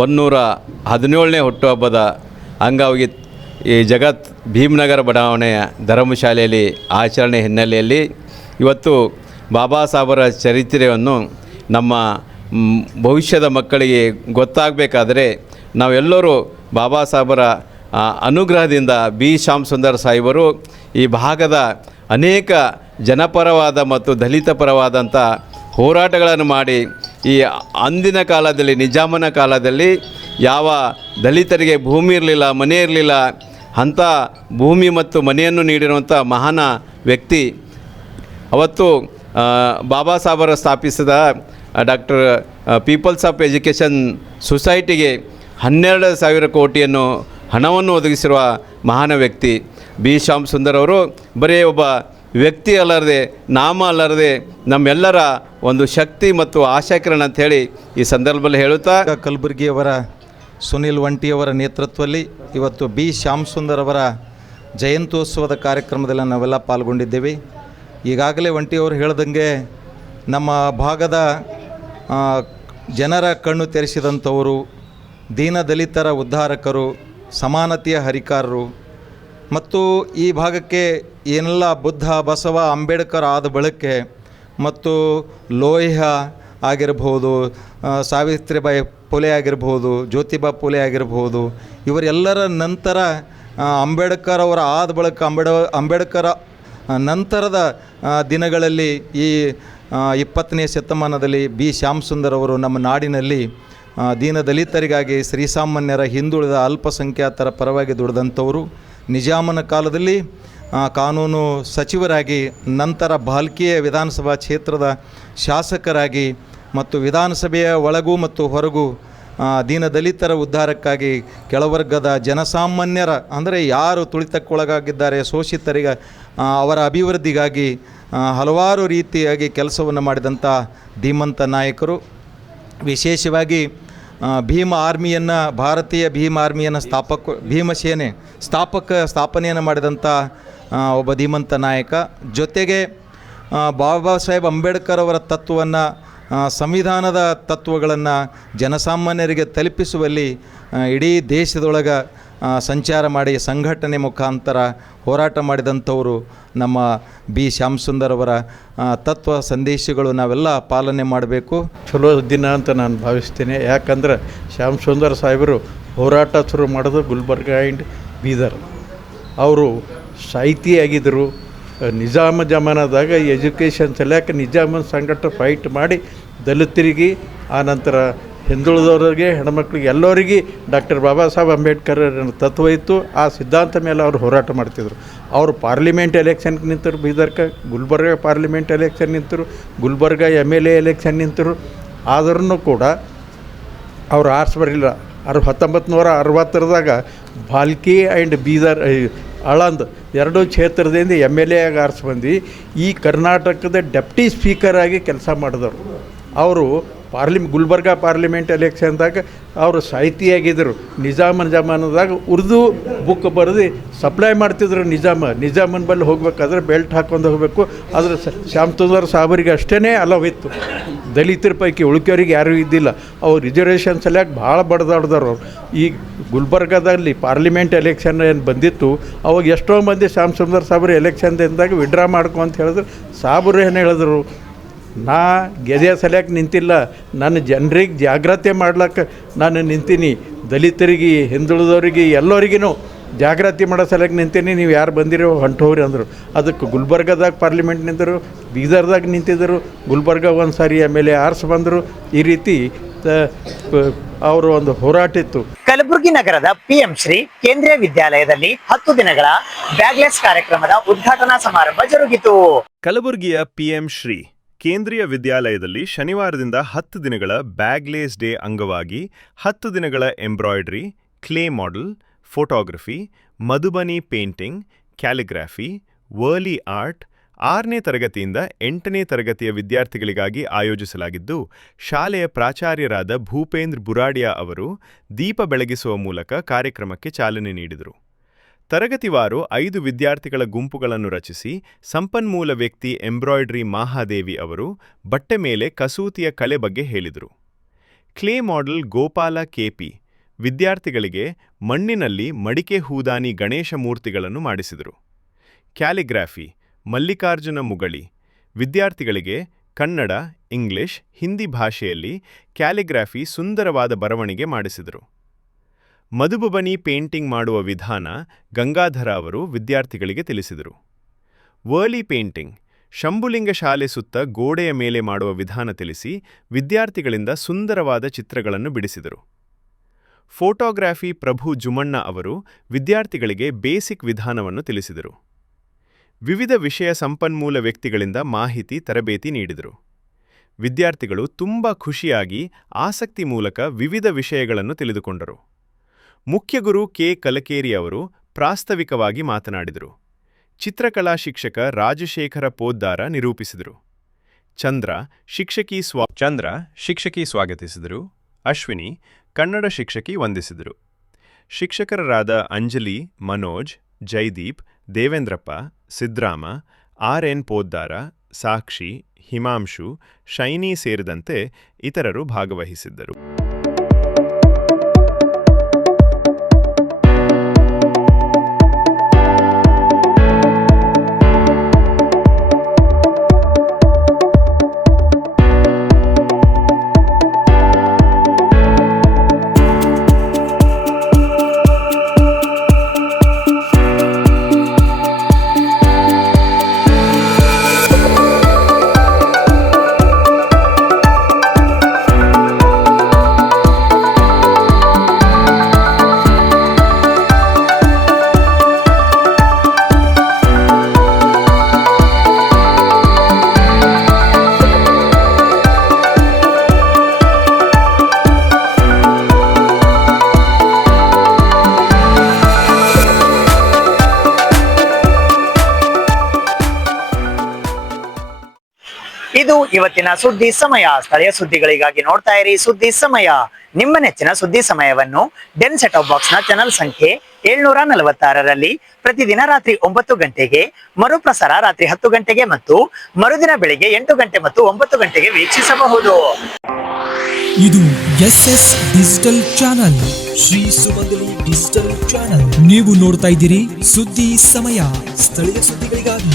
117ನೇ ಹುಟ್ಟುಹಬ್ಬದ ಅಂಗವಾಗಿ ಈ ಜಗತ್ ಭೀಮನಗರ ಬಡಾವಣೆಯ ಧರ್ಮಶಾಲೆಯಲ್ಲಿ ಆಚರಣೆ ಹಿನ್ನೆಲೆಯಲ್ಲಿ ಇವತ್ತು ಬಾಬಾ ಸಾಹೇಬರ ಚರಿತ್ರೆಯನ್ನು ನಮ್ಮ ಭವಿಷ್ಯದ ಮಕ್ಕಳಿಗೆ ಗೊತ್ತಾಗಬೇಕಾದರೆ ನಾವೆಲ್ಲರೂ ಬಾಬಾ ಸಾಹೇಬರ ಅನುಗ್ರಹದಿಂದ ಬಿ ಶ್ಯಾಮಸುಂದರ್ ಸಾಹೇಬರು ಈ ಭಾಗದ ಅನೇಕ ಜನಪರವಾದ ಮತ್ತು ದಲಿತ ಪರವಾದಂಥ ಹೋರಾಟಗಳನ್ನು ಮಾಡಿ ಈ ಅಂದಿನ ಕಾಲದಲ್ಲಿ, ನಿಜಾಮನ ಕಾಲದಲ್ಲಿ ಯಾವ ದಲಿತರಿಗೆ ಭೂಮಿ ಇರಲಿಲ್ಲ, ಮನೆ ಇರಲಿಲ್ಲ, ಅಂಥ ಭೂಮಿ ಮತ್ತು ಮನೆಯನ್ನು ನೀಡಿರುವಂಥ ಮಹಾನ ವ್ಯಕ್ತಿ. ಅವತ್ತು ಬಾಬಾ ಸಾಹೇಬರ ಸ್ಥಾಪಿಸಿದ ಡಾಕ್ಟರ್ ಪೀಪಲ್ಸ್ ಆಫ್ ಎಜುಕೇಷನ್ ಸೊಸೈಟಿಗೆ 12,000 ಕೋಟಿಯನ್ನು ಹಣವನ್ನು ಒದಗಿಸಿರುವ ಮಹಾನ ವ್ಯಕ್ತಿ ಬಿ ಶ್ಯಾಮಸುಂದರ್ ಅವರು ಬರೀ ಒಬ್ಬ ವ್ಯಕ್ತಿ ಅಲ್ಲದೆ, ನಾಮ ಅಲ್ಲದೆ ನಮ್ಮೆಲ್ಲರ ಒಂದು ಶಕ್ತಿ ಮತ್ತು ಆಶಾಕಿರಣ ಅಂಥೇಳಿ ಈ ಸಂದರ್ಭದಲ್ಲಿ ಹೇಳುತ್ತಾ, ಕಲಬುರಗಿಯವರ ಸುನಿಲ್ ವಂಟಿಯವರ ನೇತೃತ್ವದಲ್ಲಿ ಇವತ್ತು ಬಿ ಶ್ಯಾಮಸುಂದರ್ ಅವರ ಜಯಂತ್ಯೋತ್ಸವದ ಕಾರ್ಯಕ್ರಮದಲ್ಲಿ ನಾವೆಲ್ಲ ಪಾಲ್ಗೊಂಡಿದ್ದೇವೆ. ಈಗಾಗಲೇ ವಂಟಿಯವರು ಹೇಳ್ದಂಗೆ ನಮ್ಮ ಭಾಗದ ಜನರ ಕಣ್ಣು ತೆರೆಸಿದಂಥವರು, ದೀನ ದಲಿತರ ಉದ್ಧಾರಕರು, ಸಮಾನತೆಯ ಹರಿಕಾರರು ಮತ್ತು ಈ ಭಾಗಕ್ಕೆ ಏನೆಲ್ಲ ಬುದ್ಧ, ಬಸವ, ಅಂಬೇಡ್ಕರ್ ಆದ ಬಳಕೆ ಮತ್ತು ಲೋಹ ಆಗಿರ್ಬೋದು, ಸಾವಿತ್ರಿಬಾಯಿ ಫುಲೆ ಆಗಿರ್ಬೋದು, ಜ್ಯೋತಿಬಾ ಫುಲೆ ಆಗಿರ್ಬೋದು, ಇವರೆಲ್ಲರ ನಂತರ ಅಂಬೇಡ್ಕರ್ ಅವರ ಆದ ಬಳಕ ಅಂಬೇಡ್ಕರ ನಂತರದ ದಿನಗಳಲ್ಲಿ ಈ 20ನೇ ಶತಮಾನದಲ್ಲಿ ಬಿ ಶ್ಯಾಮಸುಂದರ್ ಅವರು ನಮ್ಮ ನಾಡಿನಲ್ಲಿ ದೀನ ದಲಿತರಿಗಾಗಿ, ಶ್ರೀಸಾಮಾನ್ಯರ, ಹಿಂದುಳಿದ ಅಲ್ಪಸಂಖ್ಯಾತರ ಪರವಾಗಿ ದುಡಿದಂಥವರು. ನಿಜಾಮನ ಕಾಲದಲ್ಲಿ ಕಾನೂನು ಸಚಿವರಾಗಿ, ನಂತರ ಭಾಲ್ಕಿಯ ವಿಧಾನಸಭಾ ಕ್ಷೇತ್ರದ ಶಾಸಕರಾಗಿ ಮತ್ತು ವಿಧಾನಸಭೆಯ ಒಳಗೂ ಮತ್ತು ಹೊರಗೂ ದೀನ ದಲಿತರ ಉದ್ಧಾರಕ್ಕಾಗಿ, ಕೆಳವರ್ಗದ ಜನಸಾಮಾನ್ಯರ ಅಂದರೆ ಯಾರು ತುಳಿತಕ್ಕೊಳಗಾಗಿದ್ದಾರೆ, ಶೋಷಿತರಿಗೆ ಅವರ ಅಭಿವೃದ್ಧಿಗಾಗಿ ಹಲವಾರು ರೀತಿಯಾಗಿ ಕೆಲಸವನ್ನು ಮಾಡಿದಂಥ ಧೀಮಂತ ನಾಯಕರು. ವಿಶೇಷವಾಗಿ ಭೀಮ ಆರ್ಮಿಯನ್ನು, ಭಾರತೀಯ ಭೀಮ ಆರ್ಮಿಯನ್ನು ಭೀಮಸೇನೆ ಸ್ಥಾಪನೆಯನ್ನು ಮಾಡಿದಂಥ ಒಬ್ಬ ಧೀಮಂತ ನಾಯಕ. ಜೊತೆಗೆ ಬಾಬಾ ಸಾಹೇಬ್ ಅಂಬೇಡ್ಕರ್ ಅವರ ತತ್ವವನ್ನು, ಸಂವಿಧಾನದ ತತ್ವಗಳನ್ನು ಜನಸಾಮಾನ್ಯರಿಗೆ ತಲುಪಿಸುವಲ್ಲಿ ಇಡೀ ದೇಶದೊಳಗೆ ಸಂಚಾರ ಮಾಡಿ ಸಂಘಟನೆ ಮುಖಾಂತರ ಹೋರಾಟ ಮಾಡಿದಂಥವರು ನಮ್ಮ ಬಿ ಶ್ಯಾಮಸುಂದರ್ ಅವರ ತತ್ವ ಸಂದೇಶಗಳು ನಾವೆಲ್ಲ ಪಾಲನೆ ಮಾಡಬೇಕು. ಚಲೋ ದಿನ ಅಂತ ನಾನು ಭಾವಿಸ್ತೇನೆ. ಯಾಕಂದ್ರೆ ಶ್ಯಾಮಸುಂದರ್ ಸಾಹೇಬರು ಹೋರಾಟ ಶುರು ಮಾಡೋದು ಗುಲ್ಬರ್ಗ ಆ್ಯಂಡ್ ಬೀದರ್. ಅವರು ಸಾಹಿತಿಯಾಗಿದ್ದರು. ನಿಜಾಮ ಜಮಾನದಾಗ ಎಜುಕೇಷನ್ ಸಲಕ್ಕೆ ನಿಜಾಮನ ಸಂಘಟ ಫೈಟ್ ಮಾಡಿ ದಲಿತರಿಗೆ, ಆನಂತರ ಹಿಂದುಳಿದವರಿಗೆ, ಹೆಣ್ಮಕ್ಳಿಗೆ ಎಲ್ಲರಿಗೆ ಡಾಕ್ಟರ್ ಬಾಬಾ ಸಾಹೇಬ್ ಅಂಬೇಡ್ಕರ್ ತತ್ವ ಇತ್ತು. ಆ ಸಿದ್ಧಾಂತ ಮೇಲೆ ಅವರು ಹೋರಾಟ ಮಾಡ್ತಿದ್ರು. ಅವರು ಪಾರ್ಲಿಮೆಂಟ್ ಎಲೆಕ್ಷನ್ಗೆ ನಿಂತರು, ಬೀದರ್ಗೆ ಗುಲ್ಬರ್ಗ ಪಾರ್ಲಿಮೆಂಟ್ ಎಲೆಕ್ಷನ್ ನಿಂತರು, ಗುಲ್ಬರ್ಗ MLA ಎಲೆಕ್ಷನ್ ನಿಂತರು. ಆದ್ರೂ ಕೂಡ ಅವರು ಆರ್ಸ್ ಬರಲಿಲ್ಲ. 1960ದಾಗ ಭಾಲ್ಕಿ ಆ್ಯಂಡ್ ಬೀದರ್ ಆಳಂದ್ ಎರಡೂ ಕ್ಷೇತ್ರದಿಂದ MLA ಆಗಿ ಆರ್ಸ್ ಬಂದು ಈ ಕರ್ನಾಟಕದ ಡೆಪ್ಟಿ ಸ್ಪೀಕರ್ ಆಗಿ ಕೆಲಸ ಮಾಡಿದವರು. ಅವರು ಗುಲ್ಬರ್ಗ ಪಾರ್ಲಿಮೆಂಟ್ ಎಲೆಕ್ಷನ್ದಾಗ ಅವರು ಸಾಹಿತಿಯಾಗಿದ್ದರು. ನಿಜಾಮನ ಜಮಾನದಾಗ ಉರ್ದು ಬುಕ್ ಬರೆದು ಸಪ್ಲೈ ಮಾಡ್ತಿದ್ರು. ನಿಜಾಮನ ಬಲ್ಲಿ ಹೋಗ್ಬೇಕಾದ್ರೆ ಬೆಲ್ಟ್ ಹಾಕ್ಕೊಂಡು ಹೋಗಬೇಕು. ಆದರೆ ಶ್ಯಾಮಸುಂದರ್ ಸಾಹೇಬರಿಗೆ ಅಷ್ಟೇ ಅಲವ್ ಇತ್ತು. ದಲಿತರ ಪೈಕಿ ಉಳ್ಕೆಯವ್ರಿಗೆ ಯಾರೂ ಇದ್ದಿಲ್ಲ. ಅವ್ರು ರಿಸರ್ವೇಷನ್ ಸಲಕ್ಕೆ ಭಾಳ ಬಡ್ದಾಡ್ದವ್ರು. ಈ ಗುಲ್ಬರ್ಗದಲ್ಲಿ ಪಾರ್ಲಿಮೆಂಟ್ ಎಲೆಕ್ಷನ್ ಏನು ಬಂದಿತ್ತು, ಅವಾಗ ಎಷ್ಟೋ ಮಂದಿ ಶ್ಯಾಮಸುಂದರ್ ಸಾಹೇಬ್ರು ಎಲೆಕ್ಷನ್ದಿಂದಾಗ ವಿಡ್ರಾ ಮಾಡ್ಕೊ ಅಂತ ಹೇಳಿದ್ರು. ಸಾಹೇಬರು ಏನು ಹೇಳಿದ್ರು, ನಾ ಗೆದೆಯ ಸಲಕ್ಕೆ ನಿಂತಿಲ್ಲ, ನನ್ನ ಜನರಿಗೆ ಜಾಗ್ರತೆ ಮಾಡ್ಲಿಕ್ಕೆ ನಾನು ನಿಂತೀನಿ. ದಲಿತರಿಗೆ, ಹಿಂದುಳಿದವರಿಗೆ ಎಲ್ಲರಿಗೂ ಜಾಗೃತಿ ಮಾಡೋ ಸಲಕ್ಕೆ ನಿಂತೇನೆ, ನೀವು ಯಾರು ಬಂದಿರೋ ಹೊಂಟೋರಿ ಅಂದರು. ಅದಕ್ಕೆ ಗುಲ್ಬರ್ಗದಾಗ ಪಾರ್ಲಿಮೆಂಟ್ ನಿಂತರು, ಬೀದರ್ದಾಗ ನಿಂತಿದ್ದರು, ಗುಲ್ಬರ್ಗ ಒಂದು ಸಾರಿ ಆಮೇಲೆ ಆರ್ಸ್ ಬಂದರು. ಈ ರೀತಿ ಅವರು ಒಂದು ಹೋರಾಟ ಇತ್ತು. ಕಲಬುರಗಿ ನಗರದ PM ಶ್ರೀ ಕೇಂದ್ರೀಯ ವಿದ್ಯಾಲಯದಲ್ಲಿ 10 ದಿನಗಳ ಬ್ಯಾಗ್ಲೆಸ್ ಕಾರ್ಯಕ್ರಮದ ಉದ್ಘಾಟನಾ ಸಮಾರಂಭ ಜರುಗಿತು. ಕಲಬುರಗಿಯ PM ಶ್ರೀ ಕೇಂದ್ರೀಯ ವಿದ್ಯಾಲಯದಲ್ಲಿ ಶನಿವಾರದಿಂದ 10 ದಿನಗಳ ಬ್ಯಾಗ್ಲೇಸ್ ಡೇ ಅಂಗವಾಗಿ 10 ದಿನಗಳ embroidery, clay model, photography, Madhubani painting, calligraphy, Warli art 6ನೇ ತರಗತಿಯಿಂದ 8ನೇ ತರಗತಿಯ ವಿದ್ಯಾರ್ಥಿಗಳಿಗಾಗಿ ಆಯೋಜಿಸಲಾಗಿದ್ದು, ಶಾಲೆಯ ಪ್ರಾಚಾರ್ಯರಾದ ಭೂಪೇಂದ್ರ ಬುರಾಡಿಯಾ ಅವರು ದೀಪ ಬೆಳಗಿಸುವ ಮೂಲಕ ಕಾರ್ಯಕ್ರಮಕ್ಕೆ ಚಾಲನೆ ನೀಡಿದರು. ತರಗತಿವಾರು 5 ವಿದ್ಯಾರ್ಥಿಗಳ ಗುಂಪುಗಳನ್ನು ರಚಿಸಿ ಸಂಪನ್ಮೂಲ ವ್ಯಕ್ತಿ ಎಂಬ್ರಾಯ್ಡ್ರಿ ಮಹಾದೇವಿ ಅವರು ಬಟ್ಟೆ ಮೇಲೆ ಕಸೂತಿಯ ಕಲೆ ಬಗ್ಗೆ ಹೇಳಿದರು. ಕ್ಲೇ ಮಾಡೆಲ್ ಗೋಪಾಲ ಕೆಪಿ ವಿದ್ಯಾರ್ಥಿಗಳಿಗೆ ಮಣ್ಣಿನಲ್ಲಿ ಮಡಿಕೆ ಹೂದಾನಿ ಗಣೇಶ ಮೂರ್ತಿಗಳನ್ನು ಮಾಡಿಸಿದರು. ಕ್ಯಾಲಿಗ್ರಾಫಿ ಮಲ್ಲಿಕಾರ್ಜುನ ಮುಗಳಿ ವಿದ್ಯಾರ್ಥಿಗಳಿಗೆ ಕನ್ನಡ, ಇಂಗ್ಲಿಷ್, ಹಿಂದಿ ಭಾಷೆಯಲ್ಲಿ ಕ್ಯಾಲಿಗ್ರಾಫಿ ಸುಂದರವಾದ ಬರವಣಿಗೆ ಮಾಡಿಸಿದರು. ಮಧುಬನಿ ಪೇಂಟಿಂಗ್ ಮಾಡುವ ವಿಧಾನ ಗಂಗಾಧರ ಅವರು ವಿದ್ಯಾರ್ಥಿಗಳಿಗೆ ತಿಳಿಸಿದರು. ವರ್ಲಿ ಪೇಂಟಿಂಗ್ ಶಂಭುಲಿಂಗ ಶಾಲೆ ಸುತ್ತ ಗೋಡೆಯ ಮೇಲೆ ಮಾಡುವ ವಿಧಾನ ತಿಳಿಸಿ ವಿದ್ಯಾರ್ಥಿಗಳಿಂದ ಸುಂದರವಾದ ಚಿತ್ರಗಳನ್ನು ಬಿಡಿಸಿದರು. ಫೋಟೋಗ್ರಾಫಿ ಪ್ರಭು ಜುಮಣ್ಣ ಅವರು ವಿದ್ಯಾರ್ಥಿಗಳಿಗೆ ಬೇಸಿಕ್ ವಿಧಾನವನ್ನು ತಿಳಿಸಿದರು. ವಿವಿಧ ವಿಷಯ ಸಂಪನ್ಮೂಲ ವ್ಯಕ್ತಿಗಳಿಂದ ಮಾಹಿತಿ, ತರಬೇತಿ ನೀಡಿದರು. ವಿದ್ಯಾರ್ಥಿಗಳು ತುಂಬ ಖುಷಿಯಾಗಿ ಆಸಕ್ತಿ ಮೂಲಕ ವಿವಿಧ ವಿಷಯಗಳನ್ನು ತಿಳಿದುಕೊಂಡರು. ಮುಖ್ಯ ಗುರು ಕೆ. ಕಲಕೇರಿ ಅವರು ಪ್ರಾಸ್ತಾವಿಕವಾಗಿ ಮಾತನಾಡಿದರು. ಚಿತ್ರಕಲಾ ಶಿಕ್ಷಕ ರಾಜಶೇಖರ ಪೋದ್ದಾರ ನಿರೂಪಿಸಿದರು. ಚಂದ್ರ ಶಿಕ್ಷಕಿ ಸ್ವಾಗತಿಸಿದರು. ಅಶ್ವಿನಿ ಕನ್ನಡ ಶಿಕ್ಷಕಿ ವಂದಿಸಿದರು. ಶಿಕ್ಷಕರಾದ ಅಂಜಲಿ, ಮನೋಜ್, ಜೈದೀಪ್, ದೇವೇಂದ್ರಪ್ಪ, ಸಿದ್ರಾಮ, RN ಪೋದ್ದಾರ, ಸಾಕ್ಷಿ, ಹಿಮಾಂಶು, ಶೈನಿ ಸೇರಿದಂತೆ ಇತರರು ಭಾಗವಹಿಸಿದ್ದರು. ಇದು ಇವತ್ತಿನ ಸುದ್ದಿ ಸಮಯ. ಸ್ಥಳೀಯ ಸುದ್ದಿಗಳಿಗಾಗಿ ನೋಡ್ತಾ ಇರಿ ಸುದ್ದಿ ಸಮಯ. ನಿಮ್ಮ ನೆಚ್ಚಿನ ಸುದ್ದಿ ಸಮಯವನ್ನು ಡೆನ್ ಸೆಟ್ ಆಫ್ ಬಾಕ್ಸ್ ನ ಚಾನಲ್ ಸಂಖ್ಯೆ 746ರಲ್ಲಿ ಪ್ರತಿದಿನ ರಾತ್ರಿ 9 ಗಂಟೆಗೆ, ಮರುಪ್ರಸಾರ ರಾತ್ರಿ 10 ಗಂಟೆಗೆ ಮತ್ತು ಮರುದಿನ ಬೆಳಿಗ್ಗೆ 8 ಗಂಟೆ ಮತ್ತು 9 ಗಂಟೆಗೆ ವೀಕ್ಷಿಸಬಹುದು. ಇದು SS ಡಿಜಿಟಲ್ ಚಾನಲ್, ಶ್ರೀ ಸುಮಂಗಲಿ ಡಿಜಿಟಲ್ ಚಾನಲ್. ನೀವು ನೋಡ್ತಾ ಇದ್ದೀರಿ ಸುದ್ದಿ ಸಮಯ, ಸ್ಥಳೀಯ ಸುದ್ದಿಗಳಿಗಾಗಿ.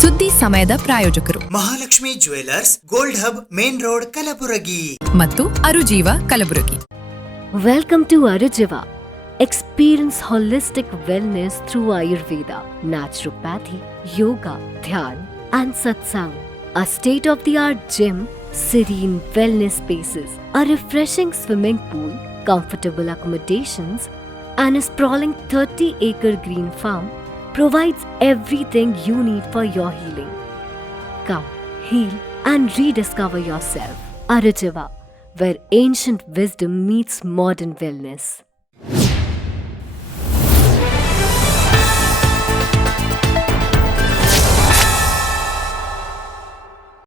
ಸುದ್ದಿ ಸಮಯದ ಪ್ರಾಯೋಜಕರು Mahalakshmi jewellers, gold hub, main road, Kalaburagi ಮತ್ತು ಅರುಜೀವ Kalaburagi. Welcome to Arujiva. Experience holistic wellness through Ayurveda, naturopathy, yoga, dhyan, and satsang. A state-of-the-art gym, serene wellness spaces, a refreshing swimming pool, comfortable accommodations, and a sprawling 30-acre green farm provides everything you need for your healing. Come, heal, and rediscover yourself. Arujiva, where ancient wisdom meets modern wellness.